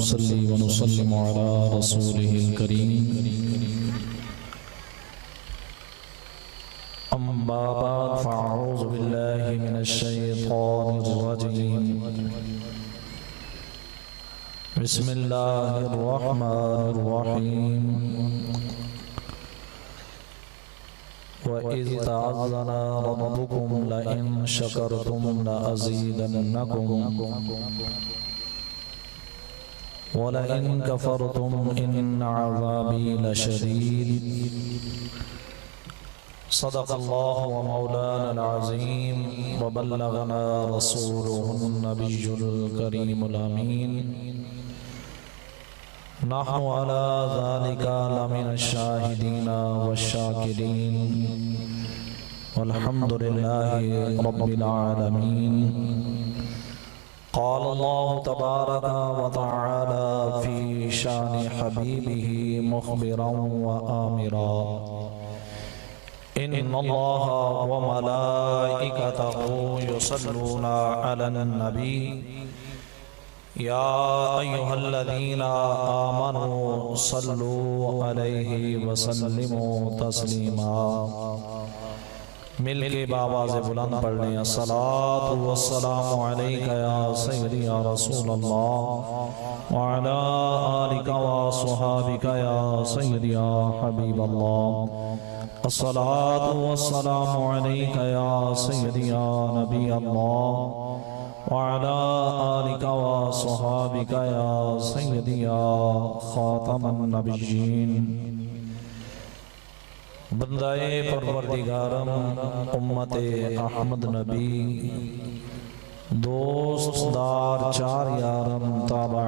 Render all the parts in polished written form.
ونصلي ونسلم على رسوله الكريم أما بعد فأعوذ بالله من الشيطان الرجيم بسم الله الرحمن الرحيم وَإِذْ تَعَذَّنَ رَبُّكُمْ لَئِنْ شَكَرْتُمْ لَأَزِيدَنَّكُمْ وَلَئِنْ كَفَرْتُمْ إِنَّ عَذَابِي لَشَدِيدٌ صدق الله ومولانا العظيم وبلغنا رسوله النبي الكريم الأمين نحن على ذلك لمن الشاهدين والشاكرين والحمد لله رب العالمين قال الله تبارك وتعالى في شان حبيبه مخبرا وآمرا إن الله وملائكته يصلون على النبي يا أيها الذين آمنوا صلوا عليه وسلموا تسليما مل کے بآواز بلند پڑھنے الصلاة والسلام علیک یا سیدی یا رسول اللہ وعلى آلک وصحابک یا سیدی یا حبیب اللہ الصلاة والسلام علیک یا سیدی یا نبی اللہ وعلى آلك وصحابك يا سيدي يا خاتم النبيين بندائے پروردگارم امت احمد نبی دوست دار چار یارم تابع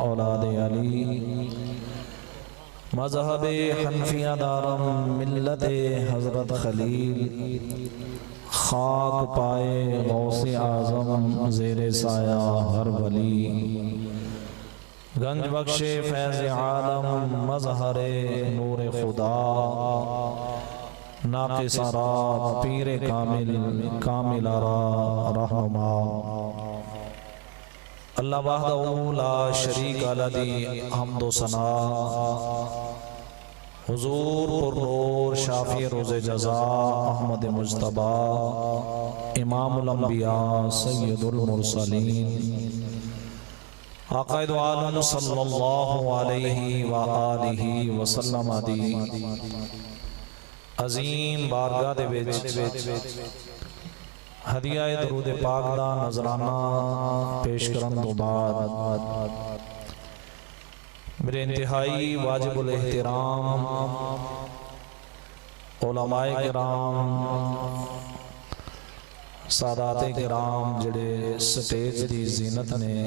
اولاد علی مذہب حنفیہ دارم ملت حضرت خلیل خاک پائے غوث اعظم زیر سایہ ہر ولی گنج بخش فیض عالم مظہر نور خدا ناقص را پیر کامل را رحمہ اللہ وحدہ لا شریک لدی حمد و ثنا حضور پر نور شافی روز جزا احمد مجتبی امام الانبیاء سید المرسلین آقائد عالم صلی اللہ علیہ وآلہ وسلم دی عظیم بارگاہ دے وچ ہدیہ درود پاک دا نظرانہ پیش کرن تو بعد میرے انتہائی واجب الاحترام علماء کرام سادات کرام جڑے سٹیج دی زینت نے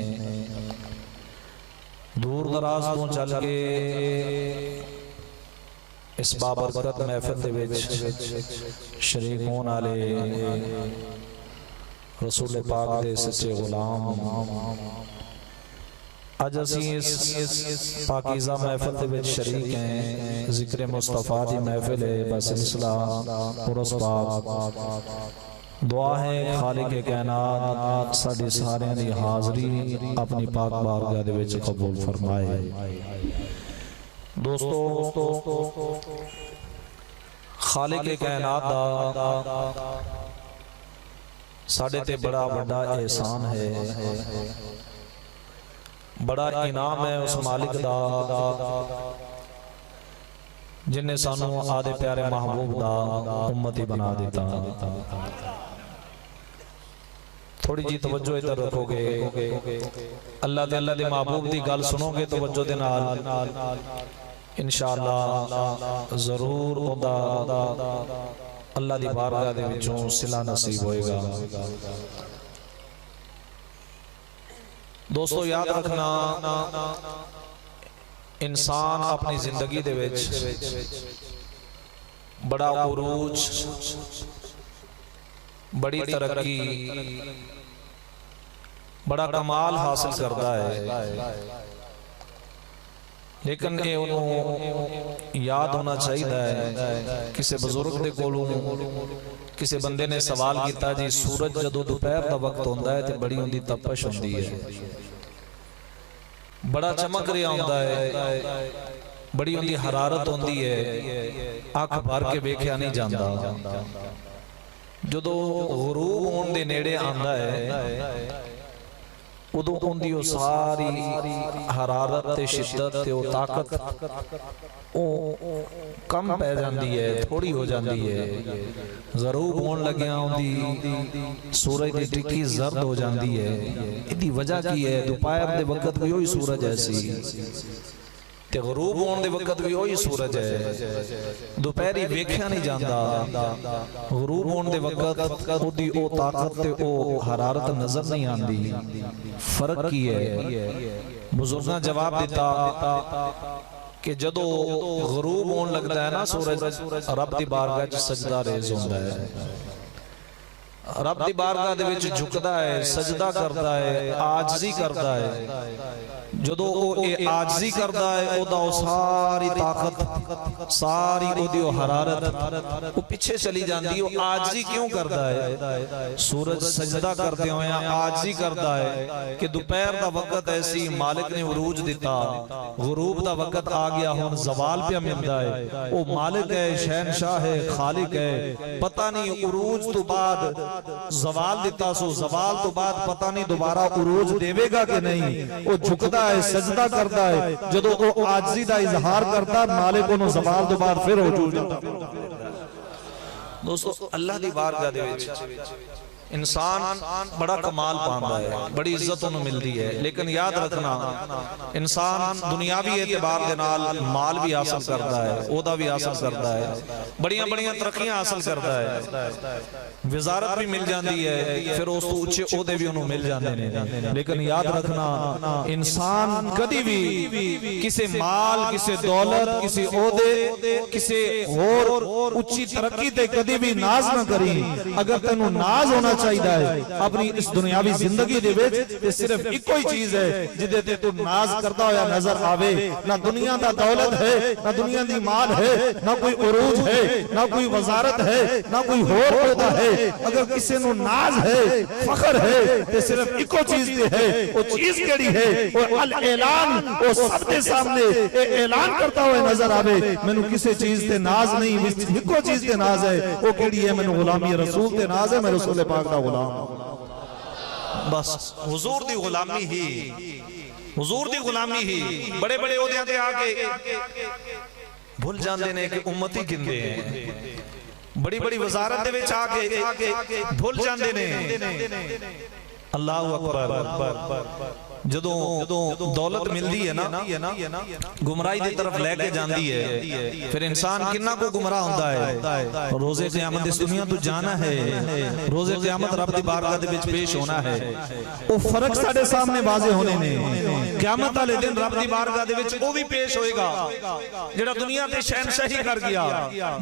دور دراز تو چل کے اس بابرکت محفل دے وچ شریک ہون والے رسول پاک دے سچے غلام آج اسی اس پاکیزہ محفل دے وچ شریک ہیں ذکر مصطفیٰ دی محفل ہے بسلسلہ پرس پاک دعا ہے خالق کائنات ساڑی سارے دی حاضری اپنی پاک بارگاہ دے وچ قبول فرمائے دوستو خالق کائنات دا ساڑے تے بڑا بڑا احسان ہے بڑا انعام ہے اس مالک دا جن نے سانو آدھے پیارے محبوب دا امتی بنا دیتا تھوڑی جی توجہ ادھر رکھو گے اللہ دے محبوب دی گل سنو گے توجہ دے نال انشاءاللہ ضرور اللہ دی بارگاہ دے وچوں صلہ نصیب ہوئے گا دوستو یاد رکھنا انسان اپنی زندگی دے وچ بڑا عروج بڑی ترقی بڑا کمال حاصل کرتا ہے لیکن اے انہوں یاد ہونا چاہیے کسی بزرگ دے کولوں کسی بندے نے سوال کیتا جی سورج جدو دوپہر دا وقت ہوندا ہے تے بڑی ہوندی تپش ہوندی ہے بڑا چمک رہا ہوتا ہے، بڑی ان کی حرارت ہوتی ہے، آنکھ بھر کے ویکھیا نہیں جاندا۔ جدو غروب ہون دے نیڑے آندا ہے ادو ان دی ساری حرارت تے شدت تے طاقت کم پہ جاندی ہے، تھوڑی ہو جاندی ہے۔ غروب ہون لگیاں ان دی سورج دی ٹکی زرد ہو جاندی ہے۔ ادھی وجہ کی ہے؟ دوپہر دے وقت بھی ہوئی سورج ایسی تے غروب ہون دے وقت بھی ہوئی سورج ہے، دوپہری ویکھیا نہیں جاندا۔ غروب ہون دے وقت اودی او طاقت تے او حرارت نظر نہیں آندی۔ فرق کی ہے؟ بزرگاں جواب دیتا کہ جدو غروب ہون لگتا ہے نا سورج، رب دی بارگاہ وچ سجدہ ریز ہوندا ہے، رب دی بارگاہ دے وچ جھکدا ہے، سجدہ کردا ہے، عاجزی کردا ہے۔ جدو او عاجزی کردا ہے او دا ساری طاقت، ساری او دی حرارت او پیچھے چلی جاندی۔ او عاجزی کیوں کردا ہے؟ سورج سجدہ کرتے ہوئے عاجزی کردا ہے کہ دوپہر دا وقت ایسی مالک نے عروج دیتا، غروب دا وقت آ گیا ہن زوال پہ ملدا ہے۔ او مالک ہے، شہنشاہ ہے، خالق ہے، پتہ نہیں عروج تو بعد زوال دیتا سو، زوال تو بعد پتہ نہیں دوبارہ عروج دیوے گا کہ نہیں۔ او جھکدا ہے، سجدہ کرتا ہے، جدو او عاجزی دا اظہار کرتا مالک انہوں زوال دو بار پھر ہو جاتا۔ دوستو اللہ دی بارگاہ دے وچ انسان بڑا کمال پاندا ہے، بڑی عزت انہوں ملدی ہے، لیکن یاد رکھنا انسان دنیاوی اعتبار دے نال مال بھی حاصل کرتا ہے، عہدہ بھی حاصل کرتا ہے، بڑیاں بڑیاں ترقیاں حاصل کرتا ہے، وزارت بھی مل جاندی ہے، پھر اس تو اچھے عہدے بھی انہوں مل جاندے ہیں۔ لیکن یاد رکھنا انسان کدی بھی کسی مال، کسی دولت، کسی عہدے، کسی اور اچھی ترقی تے کدی بھی ناز نہ کری۔ اگر تینوں ناز ہونا چاہیے ہے اپنی اس دنیاوی زندگی دے وچ تے صرف ایک ہی چیز ہے جدے تے تو ناز کرتا ہویا نظر آوے۔ نہ دنیا دا دولت ہے، نہ دنیا دی مال ہے، نہ کوئی عروج ہے، نہ کوئی وزارت ہے، نہ کوئی اور عہدہ ہے۔ اگر کسی نو ناز ہے، فخر ہے، تے صرف ایک چیز تے ہے، وہ چیز کیڑی ہے؟ وہ الاعلان، وہ سب کے سامنے اعلان کرتا ہوئے نظر آوے میں نو کسی چیز تے ناز نہیں، ایک چیز تے ناز ہے، وہ کیڑی ہے؟ میں نو غلامی رسول تے ناز ہے، میں رسول پاک دا غلام۔ بس حضور دی غلامی ہی، حضور دی غلامی ہی۔ بڑے بڑے عہدیاں تے آکے بھول جاندے نے کہ امتی کندے ہیں، بڑی بڑی وزارت دے وچ آکے بھول جاندے نے۔ اللہ اکبر۔ جدو دولت ملدی ہے نا گمراہی دی طرف لے کے جاندی ہے، پھر انسان کنہ کو گمراہ ہوتا ہے۔ روزے قیامت اس دنیا تو جانا ہے، روزے قیامت رب دی بارگاہ دے وچ پیش ہونا ہے۔ وہ فرق ساڑے سامنے واضح ہونے نے، قیامت والے دن رب دی بارگاہ دے وچ وہ بھی پیش ہوئے گا جڑا دنیا تے شہنشاہی کر گیا،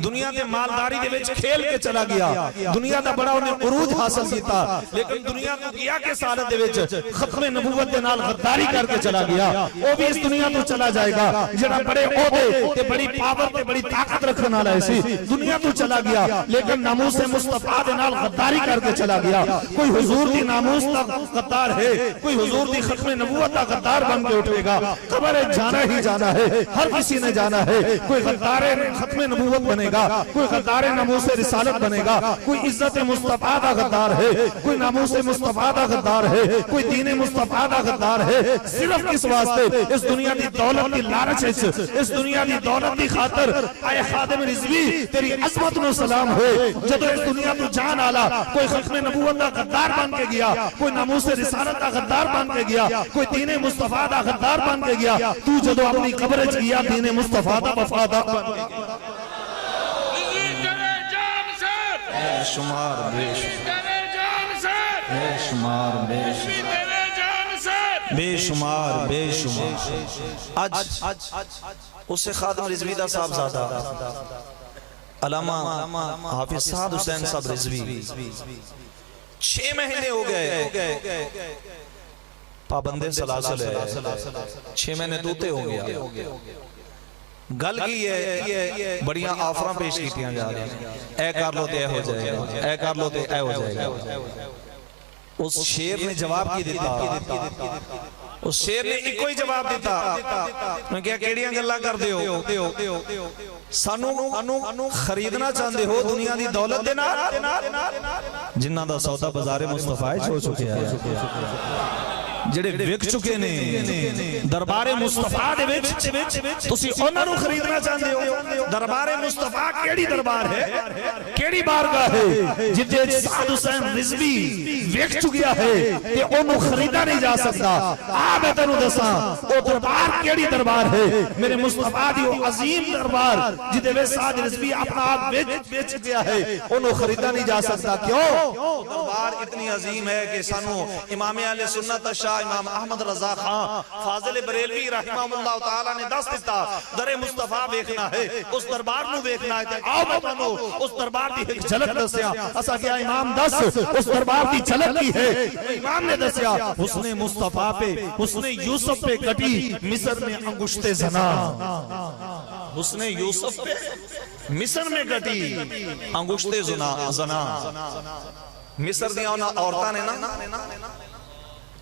دنیا تے مالداری دے وچ کھیل کے چلا گیا، دنیا دا بڑا انہیں عروج حاصل کیتا، لیکن دنیا کو گیا کے سالت دے وچ ختم نبوت دے نال غداری کر کے چلا گیا۔ وہ بھی اس دنیا تو چلا جائے گا جڑا بڑے عہدے تے بڑی پاور تے بڑی طاقت رکھنے والا ہے، دنیا تو چلا گیا لیکن ناموس مصطفیٰ دے نال غداری کر کے چلا گیا۔ کوئی حضور دی ناموس دا غدار ہے، کوئی حضور دی ختم نبوت دا غدار بن کے اٹھے گا۔ قبر جانا ہی جانا ہے، ہر کسی نے جانا ہے۔ کوئی غدار ختم نبوت بنے گا، کوئی غدار ناموس رسالت بنے گا، کوئی عزت مصطفیٰ دا غدار ہے، کوئی ناموس مصطفیٰ دا غدار ہے، کوئی دین مصطفیٰ دا غدار ہے۔ صرف کس واسطے؟ اس دنیا دی دولت دی لالچ، اس دنیا دی دولت دی خاطر۔ اے خادم رضوی تیری عظمت نو سلام ہوئے، جدو اس دنیا تو جان آلا کوئی ختم نبوت دا غدار بن کے گیا، کوئی ناموس رسالت دا غدار بن کے گیا، کوئی دین مصطفیٰ دا غدار بن کے گیا، تو جدو اپنی قبر چ گیا دین مصطفیٰ دا وفادار بن کے گیا۔ بے شمار بے شمار بے شمار بے شمار۔ آج اس سے خادم رضوی دا صاحب زادہ علامہ حافظ سعد حسین صاحب رضوی 6 مہینے ہو گئے پابندے سلاسل ہے، 6 مہینے دوتے ہو گیا۔ گل کی ہے بڑیاں آفراں پیش کیتیاں جا رہے ہیں، اے کر لو تے اے ہو جائے گا، اے کر لو تے اے ہو جائے گا۔ اس شیر نے جواب کی دیتا اس شیر نے ایک کوئی جواب دیتا، میں کیا کیڑیاں گلا کر دے ہو، سانو خریدنا چاہندے ہو دنیا دی دولت دے نال، جنہاں دا سودا بازار مصطفی ہو چکے ہیں، جڑے وک چکے نے دربار مصطفیٰ دے وچ، تسی انہاں نوں خریدنا چاہندے ہو؟ دربار مصطفیٰ کیڑی دربار ہے، کیڑی بارگاہ ہے جتے سعد حسین رضوی وک چکیا ہے تے اونوں خریدا نہیں جا سکتا؟ آ میں تینوں دساں او دربار کیڑی دربار ہے، میرے مصطفیٰ دی او عظیم دربار جتے وچ سعد رضوی اپنا آپ وچ گیا ہے، اونوں خریدا نہیں جا سکتا۔ کیوں؟ دربار اتنی عظیم ہے کہ سانو امام اہل سنت شاہ امام احمد رضا خان فاضل بریلوی رحمہ اللہ تعالیٰ نے دس دیتا، در مصطفیٰ ویکھنا ہے، اس دربار نو ویکھنا ہے، تے آؤ میں تانوں اس دربار دی ایک جھلک دسیا۔ اسا کیا امام دس اس دربار دی جھلک کی ہے؟ امام نے دسیا حسن مصطفیٰ پہ، حسن یوسف پہ کٹی مصر میں انگشت زنا، حسن یوسف پہ مصر میں کٹی انگشت زنا۔ مصر دیاں انہاں عورتاں نے نا،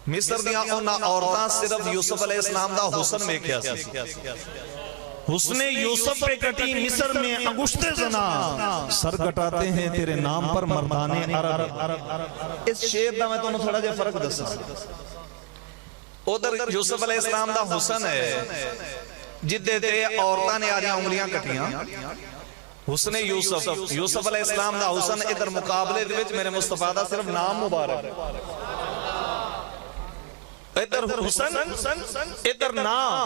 مصر دیاں انہاں عورتاں صرف یوسف علیہ السلام دا حسن میں کیا سی، حسن یوسف پہ کٹی مصر میں انگشت زنا، سر کٹاتے ہیں تیرے نام پر مردان عرب۔ اس شیر دا میں تو تھوڑا جا فرق دسا، ادھر یوسف علیہ السلام دا حسن ہے جدے تے عورتاں نے آجاں انگلیاں کٹیاں، حسن یوسف علیہ السلام دا حسن ادھر مقابلے دے وچ میرے مصطفیٰ دا صرف نام مبارک، ادھر حسن ادھر نام،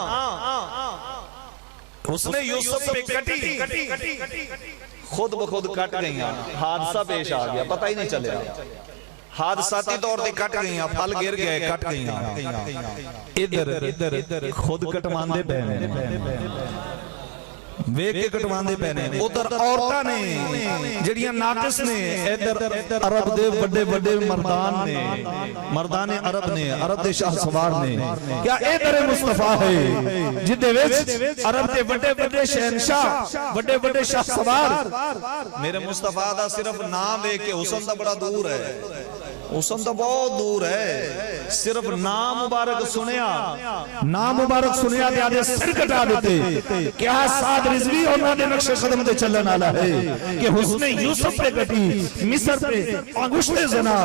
حسن یوسف پہ کٹی خود بخود کٹ گئیاں، حادثہ پیش آ گیا، پتہ ہی نہیں چلے، حادثاتی طور تے کٹ گئیاں، پھل گر گئے کٹ گئیاں، ادھر خود کٹواندے پہنے، ویک کے کٹواندے پہنے، ادھر عورتاں نے جڑیاں ناقص نے، ادھر عرب دے بڑے بڑے مردان نے، مردان عرب نے، عرب دے شاہ سوار نے۔ کیا ادھر مصطفیٰ ہے جدے وچ عرب دے بڑے بڑے شہنشاہ، بڑے بڑے شاہ سوار، میرے مصطفیٰ دا صرف نام ہے کہ حسن دا بڑا دور ہے، حسن تو بہت دور ہے، صرف نام مبارک سنیا، نام مبارک سنیا دے آدھے سر کٹا دیتے۔ کیا سعد رضوی انہوں نے نقش قدم دے چلن آلا ہے کہ حسن یوسف پہ کٹی مصر پہ انگشت زنا،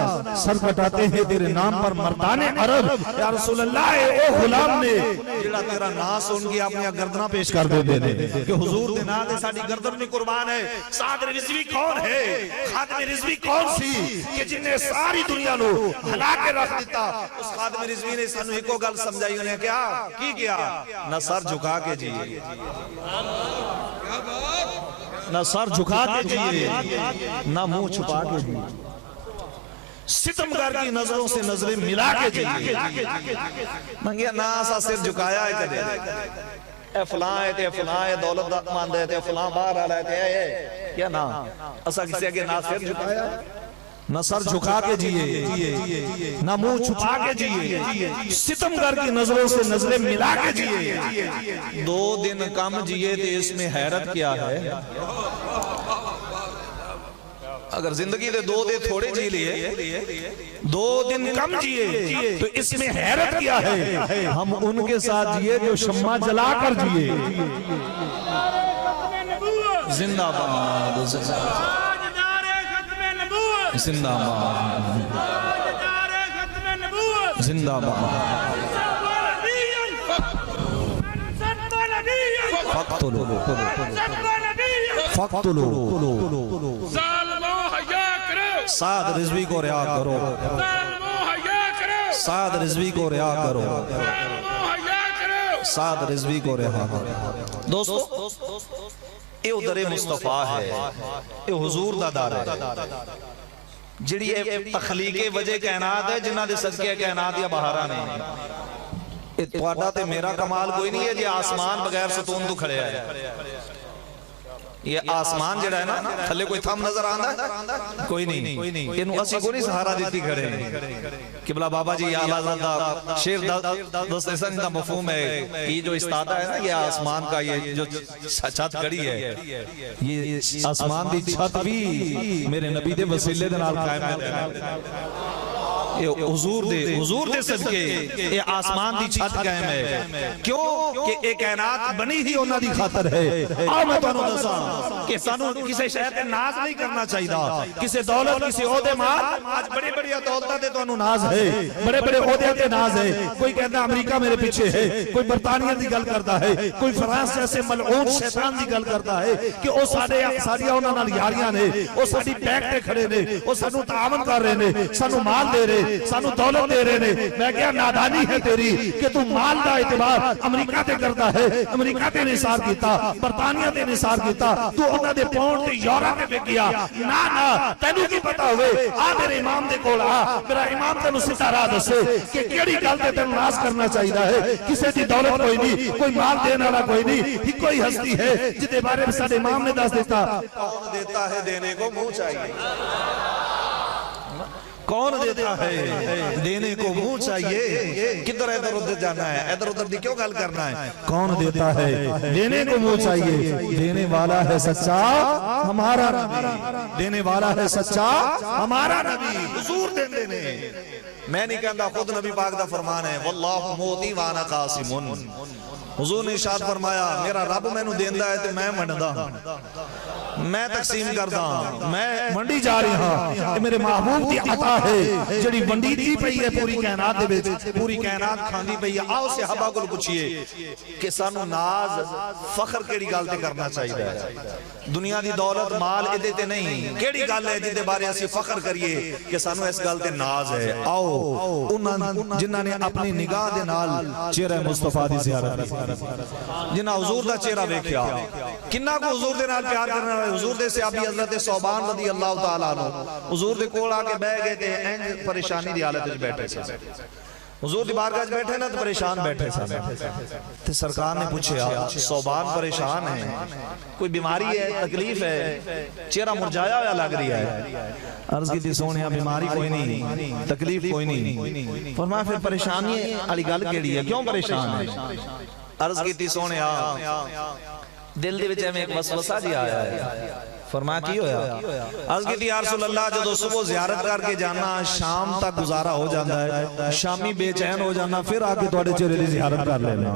سر کٹاتے ہیں تیرے نام پر مردان عرب۔ یا رسول اللہ او غلام نے جڑا تیرا نا سن کے اپنی گردنہ پیش کر دے دے کہ حضور دے نا دے ساڑی گردن میں قربان ہے۔ سعد رضوی کون ہے؟ خادم رضوی کون سی کہ جن نے ساری دنیا نو ہلا کے رکھ دیتا؟ اس خادم رضوی نے سانو ایک گل سمجھائی، انہیں کیا کی کیا؟ نہ سر جھکا کے جیے، نہ سر جھکا کے جیے، نہ منہ چھپا کے جیے، ستمگر کی نظروں سے نظریں ملا کے جیے۔ منگیا نہ سا سر جھکایا ہے کدے، اے فلاں ہے تے فلاں ہے، دولت مند ہے تے فلاں باہر آ رہے تھے، کیا نا اسا کسی اگے نہ سر جھکایا، نہ سر جھکا کے جیے، نہ منہ چھپا کے جیے، ستمگر کی نظروں سے نظریں ملا کے جیے۔ 2 دن کم جیے تھے، اس میں حیرت کیا ہے؟ اگر زندگی دے 2 دن تھوڑے جی لیے، 2 دن کم جیے تو اس میں حیرت کیا ہے؟ ہم ان کے ساتھ جیے جو شمع جلا کر جیے۔ زندہ باد، زندہ باد، زندہ باد، فقتلو فقتلو، سعد رضوی کو رہا کرو، سعد رضوی کو رہا کرو، سعد رضوی کو رہا کرو۔ دوستو اے ادھر مصطفیٰ ہے، اے حضور دا دار ہے، جڑی تخلیق وجہ کائنات ہے، جنہ دے صدقے کائنات یا بہارا نہیں۔ توڑا تے میرا کمال کوئی نہیں ہے جی آسمان بغیر ستون تو کھڑے ہے، یہ آسمان جڑا ہے نا تھلے کوئی تھم نظر آندا ہے کوئی نہیں، انہوں اسی کو نہیں سہارا دیتی کھڑے ہیں۔ قبلہ بابا جی یا اللہ زندہ شیر دوست ایسا نہیں مفہوم ہے کہ یہ جو استادہ ہے نا یہ آسمان کا یہ جو چھت کڑی ہے، یہ آسمان دی چھت بھی میرے نبی دے وسیلے دے نال قائم ہے۔ حضور دے صدقے اے آسمان دی چھت قائم ہے، کیوں کہ اے کائنات بنی ہی انہاں دی خاطر ہے۔ آؤ میں تانوں دساں کہ سانوں کسے شے تے ناز نہیں کرنا چاہیے، کسے دولت کسے عہدے مال، آج بڑے بڑی دولتاں تے تانوں ناز ہے، بڑے بڑے عہدے تے ناز ہے، کوئی کہتا امریکہ میرے پیچھے ہے، کوئی برطانیہ دی گل کرتا ہے، کوئی فرانس جیسے ملعون شیطان دی گل کرتا ہے کہ او ساڈیاں انہاں نال یاریاں نے، او ساڈی بیک تے کھڑے نے، او سانوں تعاون کر رہے نے، سانوں مال دے رہے، سانوں دولت دے رہے نے۔ میں کہا نادانی ہے تیری کہ تو مال دا اعتبار امریکہ تے کرتا ہے، امریکہ تے نثار کیتا، برطانیہ تے نثار کیتا، تو انہاں دے پاؤنڈ تے یورو تے وک گیا۔ نا تینوں کی پتہ ہوئے، آ میرے امام دے کول آ، میرا امام تینوں سیدھا راہ دسے کہ کیڑی گل تے تینوں ناز کرنا چاہیے ہے۔ کسے دی دولت کوئی نہیں، کوئی مال دینے والا کوئی نہیں، ہی کوئی ہستی ہے جدے بارے میں سارے امام نے دس دیتا۔ کون دیتا ہے دینے کو منہ چاہیے، کون دیتا ہے دینے کو منہ چاہیے، کدھر ادھر ادھر جانا ہے، ادھر ادھر دی کیوں گل کرنا ہے، کون دیتا ہے دینے کو منہ چاہیے، دینے والا ہے سچا ہمارا نبی، دینے والا ہے سچا ہمارا نبی، حضور دیندے نے۔ میں نہیں کہندا، خود نبی پاک دا فرمان ہے واللہ موتی وانا قاسم، حضور نے ارشاد فرمایا میرا رب مینوں دیندا ہے تے میں منڈدا، میں تقسیم کردا، میں منڈی جا رہی ہاں، میرے محبوب دی عطا ہے جڑی ونڈی دی پئی ہے پوری کائنات دے وچ، پوری کائنات کھاندی پئی ہے۔ آؤ صحابہ کول پوچھئے کہ سانوں ناز فخر کیڑی گل تے کرنا چاہیے، دنیا دی دولت مال ادے تے نہیں، کیڑی گل ہے جدے بارے اسی فخر کریے کہ سانوں اس گل تے ناز ہے۔ آؤ انہاں جنہاں نے اپنی نگاہ دے نال چہرہ مصطفیٰ دی زیارت کی، جنہاں حضور دا چہرہ ویکھیا، کنہ کو حضور دے نال پیار کرنا، حضور دے صحابی حضرت صوبان رضی اللہ تعالیٰ عنہ حضور دے کول آ کے بیٹھ گئے تھے، انج پریشانی دی حالت وچ بیٹھے سے، حضور دی بارگاہ وچ بیٹھے نا تو پریشان بیٹھے سے، تے سرکار نے پوچھا صوبان پریشان ہے، کوئی بیماری ہے، تکلیف ہے، چہرہ مرجایا ہوا لگ رہی ہے، عرض کی تھی سونیا بیماری کوئی نہیں، تکلیف کوئی نہیں، فرمایا پھر پریشانی والی گل کیڑی ہے، کیوں پریشان ہے؟ عرض کی تھی سونیا دل دے وچ ایویں ایک وسوسہ جی آیا ہے، فرمایا کی ہویا؟ عرض کی تھی یا رسول اللہ جدو صبح زیارت کر کے جانا شام تک گزارا ہو جاتا ہے، شامی بے چین ہو جانا، پھر آ کے تواڈے چہرے دی زیارت کر لینا۔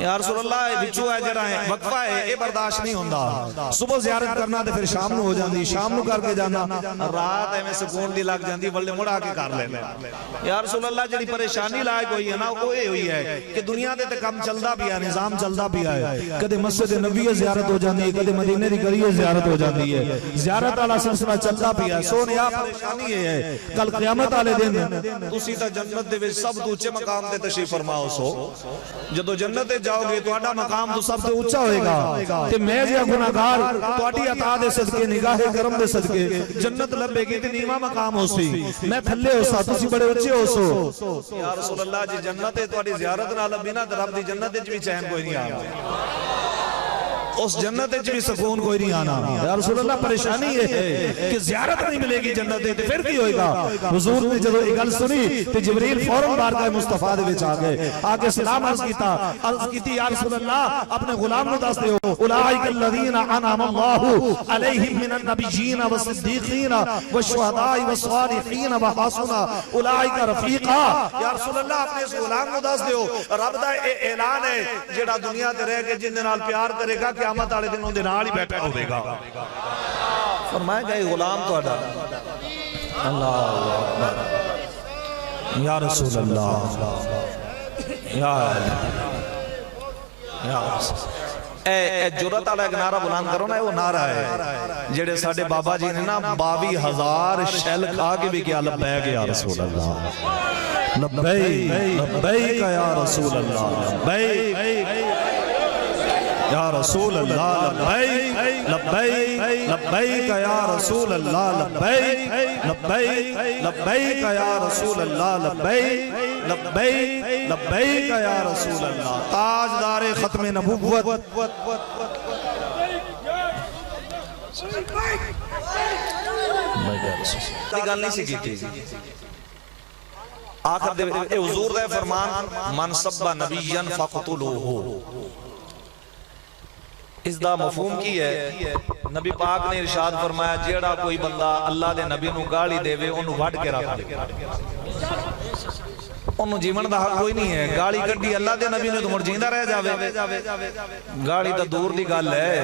یا رسول اللہ بچو ہے جڑا ہے وقفہ ہے یہ برداشت نہیں ہوندا، صبح زیارت کرنا تے پھر شام نو ہو جاندی، شام نو کر کے جانا، رات ایویں سکون دی لگ جاندی، ولے مڑ آ کے کر لینا۔ یا رسول اللہ جڑی پریشانی لائق ہوئی ہے نا وہ یہ ہوئی ہے کہ دنیا دے تے کم چلدا پیا، نظام چلدا پیا ہے، کدے مسجد نبوی زیارت ہو جاندی ہے، کدے مدینے دی گلی زیارت ہو جاندی ہے، زیارت والا سلسلہ چلدا پیا ہے۔ سونیا پریشانی یہ ہے کل قیامت والے دن تسی تے جنت دے وچ سب تو اونچے مقام تے تشریف فرماؤ سو، جدو جنت جاؤ گے تو اڈا مقام تو سب سے اونچا ہوئے گا، تے میں جیا گناہگار تو اڈی عطا دے صدقے نگاہ کرم دے صدقے جنت لبے گی تے نیواں مقام ہو سی، میں تھلے ہو سا تسی بڑے اونچے ہو سو۔ یا رسول اللہ جی جنت ہے تواڈی زیارت نال بنا تے رب دی جنت وچ بھی چین کوئی نہیں آنا، اس جنت وچ بھی سکون کوئی نہیں آنا۔ یا رسول اللہ پریشانی یہ ہے کہ زیارت نہیں ملے گی جنت تے پھر کی ہوئے گا؟ حضور نے جدو یہ گل سنی تے جبریل فوراً بارگاہ مصطفیٰ دے وچ آ گئے، آگے سلام عرض کیتا، عرض کیتی یا رسول اللہ اپنے غلام نو دس دیو اولئک الذین انعم اللہ علیہم من النبیین والصدیقین والشہداء والصالحین وحسن اولئک رفیقا۔ یا رسول اللہ اپنے اس غلام نو دس دیو رب دا اعلان ہے جڑا دنیا تے رہ کے جن دے نال پیار کرے گا قیامت والے دن اندے نال ہی بیٹھا ہوے گا۔ فرمایا کہ غلام تہاڈا، اللہ اکبر، یا رسول اللہ، یا اے جرت والا ایک نعرہ بلند کرو نا، وہ نعرہ ہے جڑے ساڈے بابا جی نے نا 22,000 شیل کھا کے بھی کیا لبیک یا رسول اللہ، لبیک لبیک یا رسول اللہ، لبیک یا رسول اللہ، لبیک لبیک لبیک یا رسول اللہ، لبیک لبیک لبیک یا رسول اللہ، لبیک لبیک لبیک یا رسول اللہ۔ تاجدار ختم نبوت گل نہیں سی کیتی، آخر دے حضور دے فرمان من سب نبیًا فقتلوہ، اس دا مفہوم کی ہے؟ نبی پاک نے ارشاد فرمایا جیڑا کوئی بندہ اللہ دے نبی نو گالی دے وے انہوں وڈ کے رکھ دے، انہوں جیون دا حق کوئی نہیں ہے۔ گالی کڈی اللہ دے نبی نے تو مر جیندہ رہ جاوے، گالی تا دور دی گل ہے۔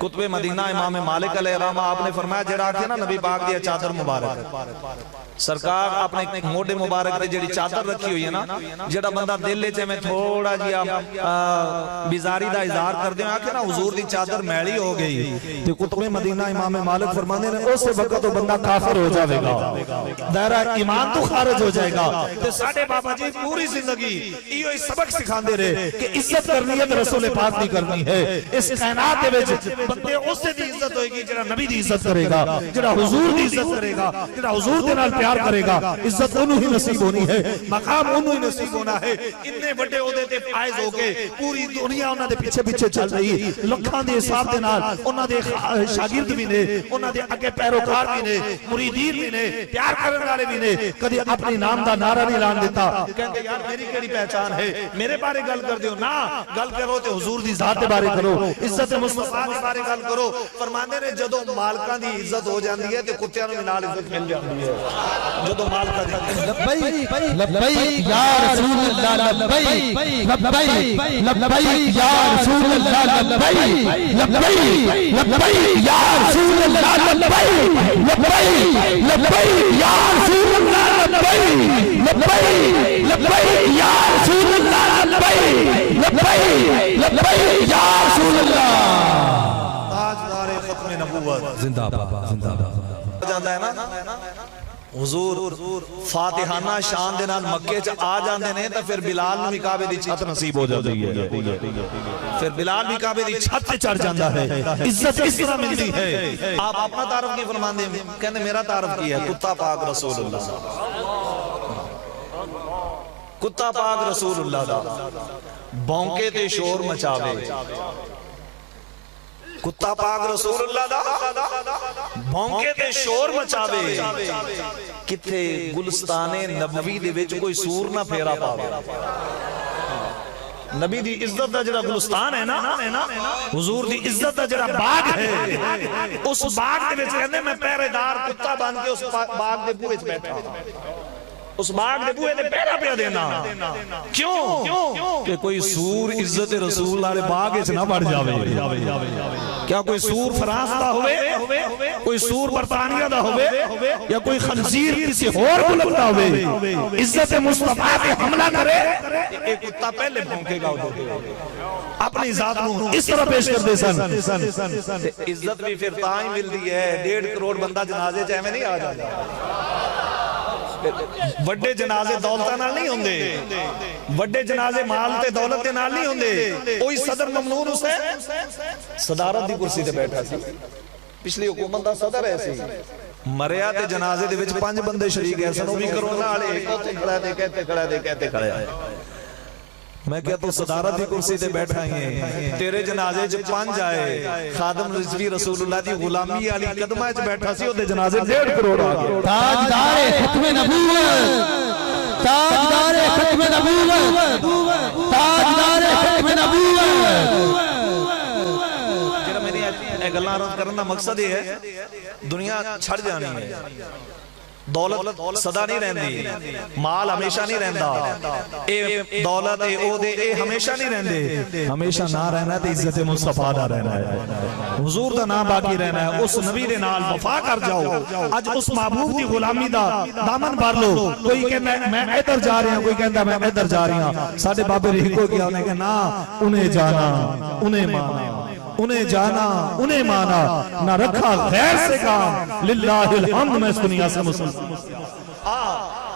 کتب مدینہ امام مالک علیہ الرحمہ آپ نے فرمایا جیڑا آکھے نا نبی پاک دی چادر مبارک، سرکار اپنے موڈے مبارک تے جیڑی چادر رکھی ہوئی ہے نا، جیڑا بندہ دل لے چے میں تھوڑا جیا بیزاری دا اظہار کر دیں آکھے نا حضور دی چادر میلی ہو گئی، تو کتب مدینہ امام مالک فرمانے نے اس وقت تو بندہ کافر ہو جاوے گا، دائرہ ایمان تو خارج ہو جائے گا۔ تو ساڑھے بابا جی پوری زندگی یہ سبق سکھان دے رہے کہ عزت کرنی ہے تو رسول پاک نہیں کرنی ہے۔ اس کائنات دے وچ بندے اس سے دی عزت ہوئے گی جڑا نبی دی عزت کرے گا، جڑا حضور دی عزت کرے گا، جڑا حضور دے نال پیار کرے گا، عزت انہوں ہی نصیب ہونی ہے، مقام انہوں ہی نصیب ہونا ہے۔ اتنے بڑے عہدے تے فائز ہو کے پوری دنیا انہاں دے پیچھے پیچھے چل رہی، لکھاں دے حساب دے نال انہاں دے شاگرد بھی نے، انہاں دے اگے پیروکار بھی نے، مریدین بھی نے، پیار کرنے والے بھی نے، کدی اپنی نام دا نعرہ نہیں لان دیتا کہتے یار میری کیڑی پہچان ہے، میرے بارے گل کر دیو نا، گل کرو تے حضور دی ذات دے بارے کرو، عزت مصطفیٰ دے بارے گل کرو۔ فرماندے نے جدوں مالکاں دی عزت ہو جاندی ہے تے کتیاں نوں نال عزت مل جاندی ہے۔ جدوں مالکاں دی لبیک لبیک یا رسول اللہ، لبیک لبیک لبیک یا رسول اللہ، لبیک لبیک لبیک یا رسول اللہ، لبیک لبیک لبیک یا رسول اللہ، لبیک لبیک لبیک یا رسول اللہ، لبیک لبیک لبیک یا رسول اللہ۔ تاجدار ختم نبوت زندہ باد زندہ باد جاندا ہے نا۔ حضور فاتحانہ شان دے نال مکے چ آ جاندے نے تے پھر بلال نوں بھی کعبے دی چھت نصیب ہو جاندی ہے، پھر بلال بھی کعبے دی چھت تے چڑھ جاندا ہے، عزت اس طرح ملتی ہے۔ آپ اپنا تعارف کی فرماندے کہندے میرا تعارف کی ہے؟ کتا پاک رسول اللہ، کتا پاک رسول اللہ دا بونکے تے شور مچاوے، کتا پاک رسول اللہ دا بھونکے تے شور مچاوے، کتے گلستان نبوی دے وچ کوئی سور نہ پھیرا پاوے۔ نبی دی عزت دا جڑا گلستان ہے نا، حضور دی عزت دا جڑا باغ ہے، اس باغ دے وچ کہندے میں پہرے دار کتا بن کے اس باغ دے بوئے وچ بیٹھا، اس باغ دے بوئے دے پہرا پہ دینا۔ کیوں؟ کہ کوئی سور عزت رسول والے باغ وچ نہ بڑھ جاوے۔ کیا کوئی سور فرانس دا ہوئے، کوئی سور برطانیہ دا ہوئے، یا کوئی خنزیر کسی اور ملک دا ہوئے، عزت مصطفیٰ پہ حملہ کرے، ایک کتا پہلے بھونکے گا اپنی ذات نو اس طرح پیش کر دے سن۔ عزت بھی پھر تائیں ملتی ہے، 1.5 کروڑ بندہ جنازے چاہے میں نہیں آ جاتا۔ وڈے جنازے دولتہ نال نہیں ہوندے، وڈے جنازے مال تے دولت تے نال نہیں ہوندے۔ کوئی صدر ممنون حسین صدارت دی کرسی تے بیٹھا سی، پچھلی حکومت دا صدر ہے سی، مریا تے جنازے دے وچ 5 بندے شریک ہے سن، وہ بھی کرونا والے کہتے کھڑا دے کہتے کھڑا دے کہتے کھڑا ہے۔ میں کہتا ہوں صدارت دی کرسی تے بیٹھا ہی ہیں، تیرے جنازے چ 5 آئے، خادم رضوی رسول اللہ دی غلامی علی قدمہ چ بیٹھا سی، اودے جنازے 1.5 کروڑ آ گئے۔ تاجدار ختم نبوت، تاجدار ختم نبوت، تاجدار ختم نبوت۔ جڑا میری اے گلاں عرض کرن دا مقصد یہ ہے دنیا چھڑ جانی ہے، دولت صدا نہیں رہندی، مال ہمیشہ نہیں رہندا، اے دولت اے عہدے اے ہمیشہ نہیں رہندے، ہمیشہ نہ رہنا تے عزت مصطفیٰ دا رہنا ہے، حضور دا نام باقی رہنا ہے۔ اس نبی دے نال وفا کر جاؤ، اج اس محبوب دی غلامی دا دامن بھر لو۔ کوئی کہندا میں ادھر جا رہا ہوں، کوئی کہندا میں ادھر جا رہا ہوں، ساڈے بابے رہکو کیا انہیں کہ نا انہیں جانا انہیں مانا، انہیں جانا انہیں مانا، نہ رکھا غیر سے کام، للہ الحمد میں اس دنیا سے مسلم۔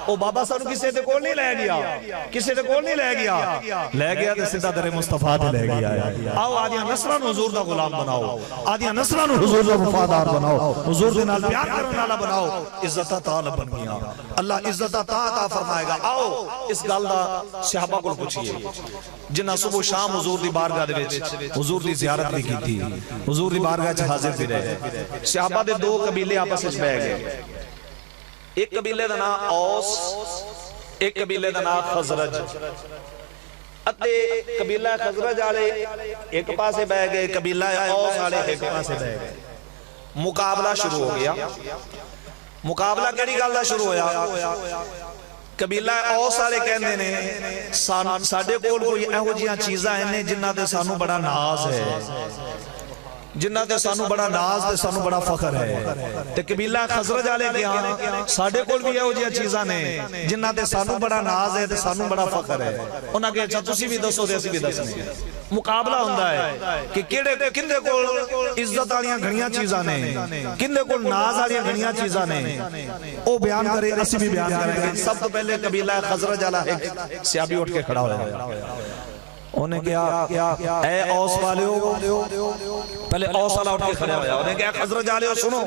او بابا صاحب کسی دے کول نہیں لے گیا، کسی دے کول نہیں لے گیا، لے گیا تے سیدھا در مصطفیٰ تے لے گیا ہے۔ آؤ آدیاں نسلان حضور دا غلام بناؤ، آدیاں نسلان حضور دا وفادار بناؤ، حضور دے نال پیار کرنے والا بناؤ، عزت طالب بن گیا، اللہ عزت عطا فرمائے گا۔ آؤ اس گل دا صحابہ کو پوچھئے جنہاں صبح و شام حضور دی بارگاہ دے وچ حضور دی زیارت بھی کی تھی، حضور دی بارگاہ وچ حاضر بھی رہے۔ صحابہ دے 2 قبیلے آپس وچ بیٹھ گئے، ایک قبیلے دا نام اوس، ایک قبیلے دا نام خزرج۔ اتے قبیلہ خزرج والے ایک پاسے بہ گئے، قبیلہ اوس والے ایک پاسے بہ گئے، مقابلہ شروع ہو گیا۔ مقابلہ کیڑی گل دا شروع ہویا؟ قبیلہ اوس والے کہندے نے ساڈے کول کوئی ایہو جیاں چیزاں ہیں جنہاں تے سانو بڑا ناز ہے، جنہ تے سانو بڑا ناز تے سانو بڑا فخر ہے۔ تے قبیلہ خزرج والے کہاں ساڈے کول بھی ایہو جیاں چیزاں نے جنہ تے سانو بڑا ناز ہے تے سانو بڑا فخر ہے۔ انہاں کہ اچھا تسی بھی دسو تے اسی بھی دسنے۔ مقابلہ ہوندا ہے کہ کیڑے کندے کول عزت والیاں گھنیاں چیزاں نے، کندے کول ناز والیاں گھنیاں چیزاں نے، او بیان کرے اسی بھی بیان کریں۔ سب تو پہلے قبیلہ خزرج والا ایک صحابی اٹھ کے کھڑا ہوا، انہیں کہا اے اوس والیو، پہلے اوس والا اٹھ کے کھڑا ہوا، انہیں کہا خزرج والیو سنو،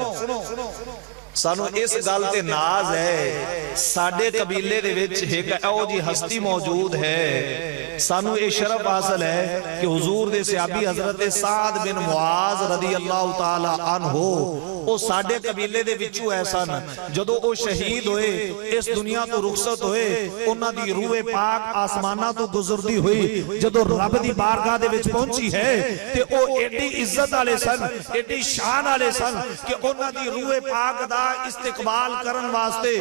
سانو اس گل تے ناز ہے، ساڈے قبیلے دے وچ ایک او جی ہستی موجود ہے، سانو یہ شرف حاصل ہے کہ حضور دے صحابی حضرت سعد بن معاذ رضی اللہ تعالی عنہ او ساڈے قبیلے دے وچوں ایسا نا جدو او شہید ہوئے، اس دنیا تو رخصت ہوئے، انہاں دی روح پاک آسمانہ تو گزردی ہوئی، جدو رب دی بارگاہ دے وچ پہنچی ہے تے او ایڈی عزت والے سن، ایڈی شان والے سن کہ انہاں دی روح پاک دا استقبال کرن واسطے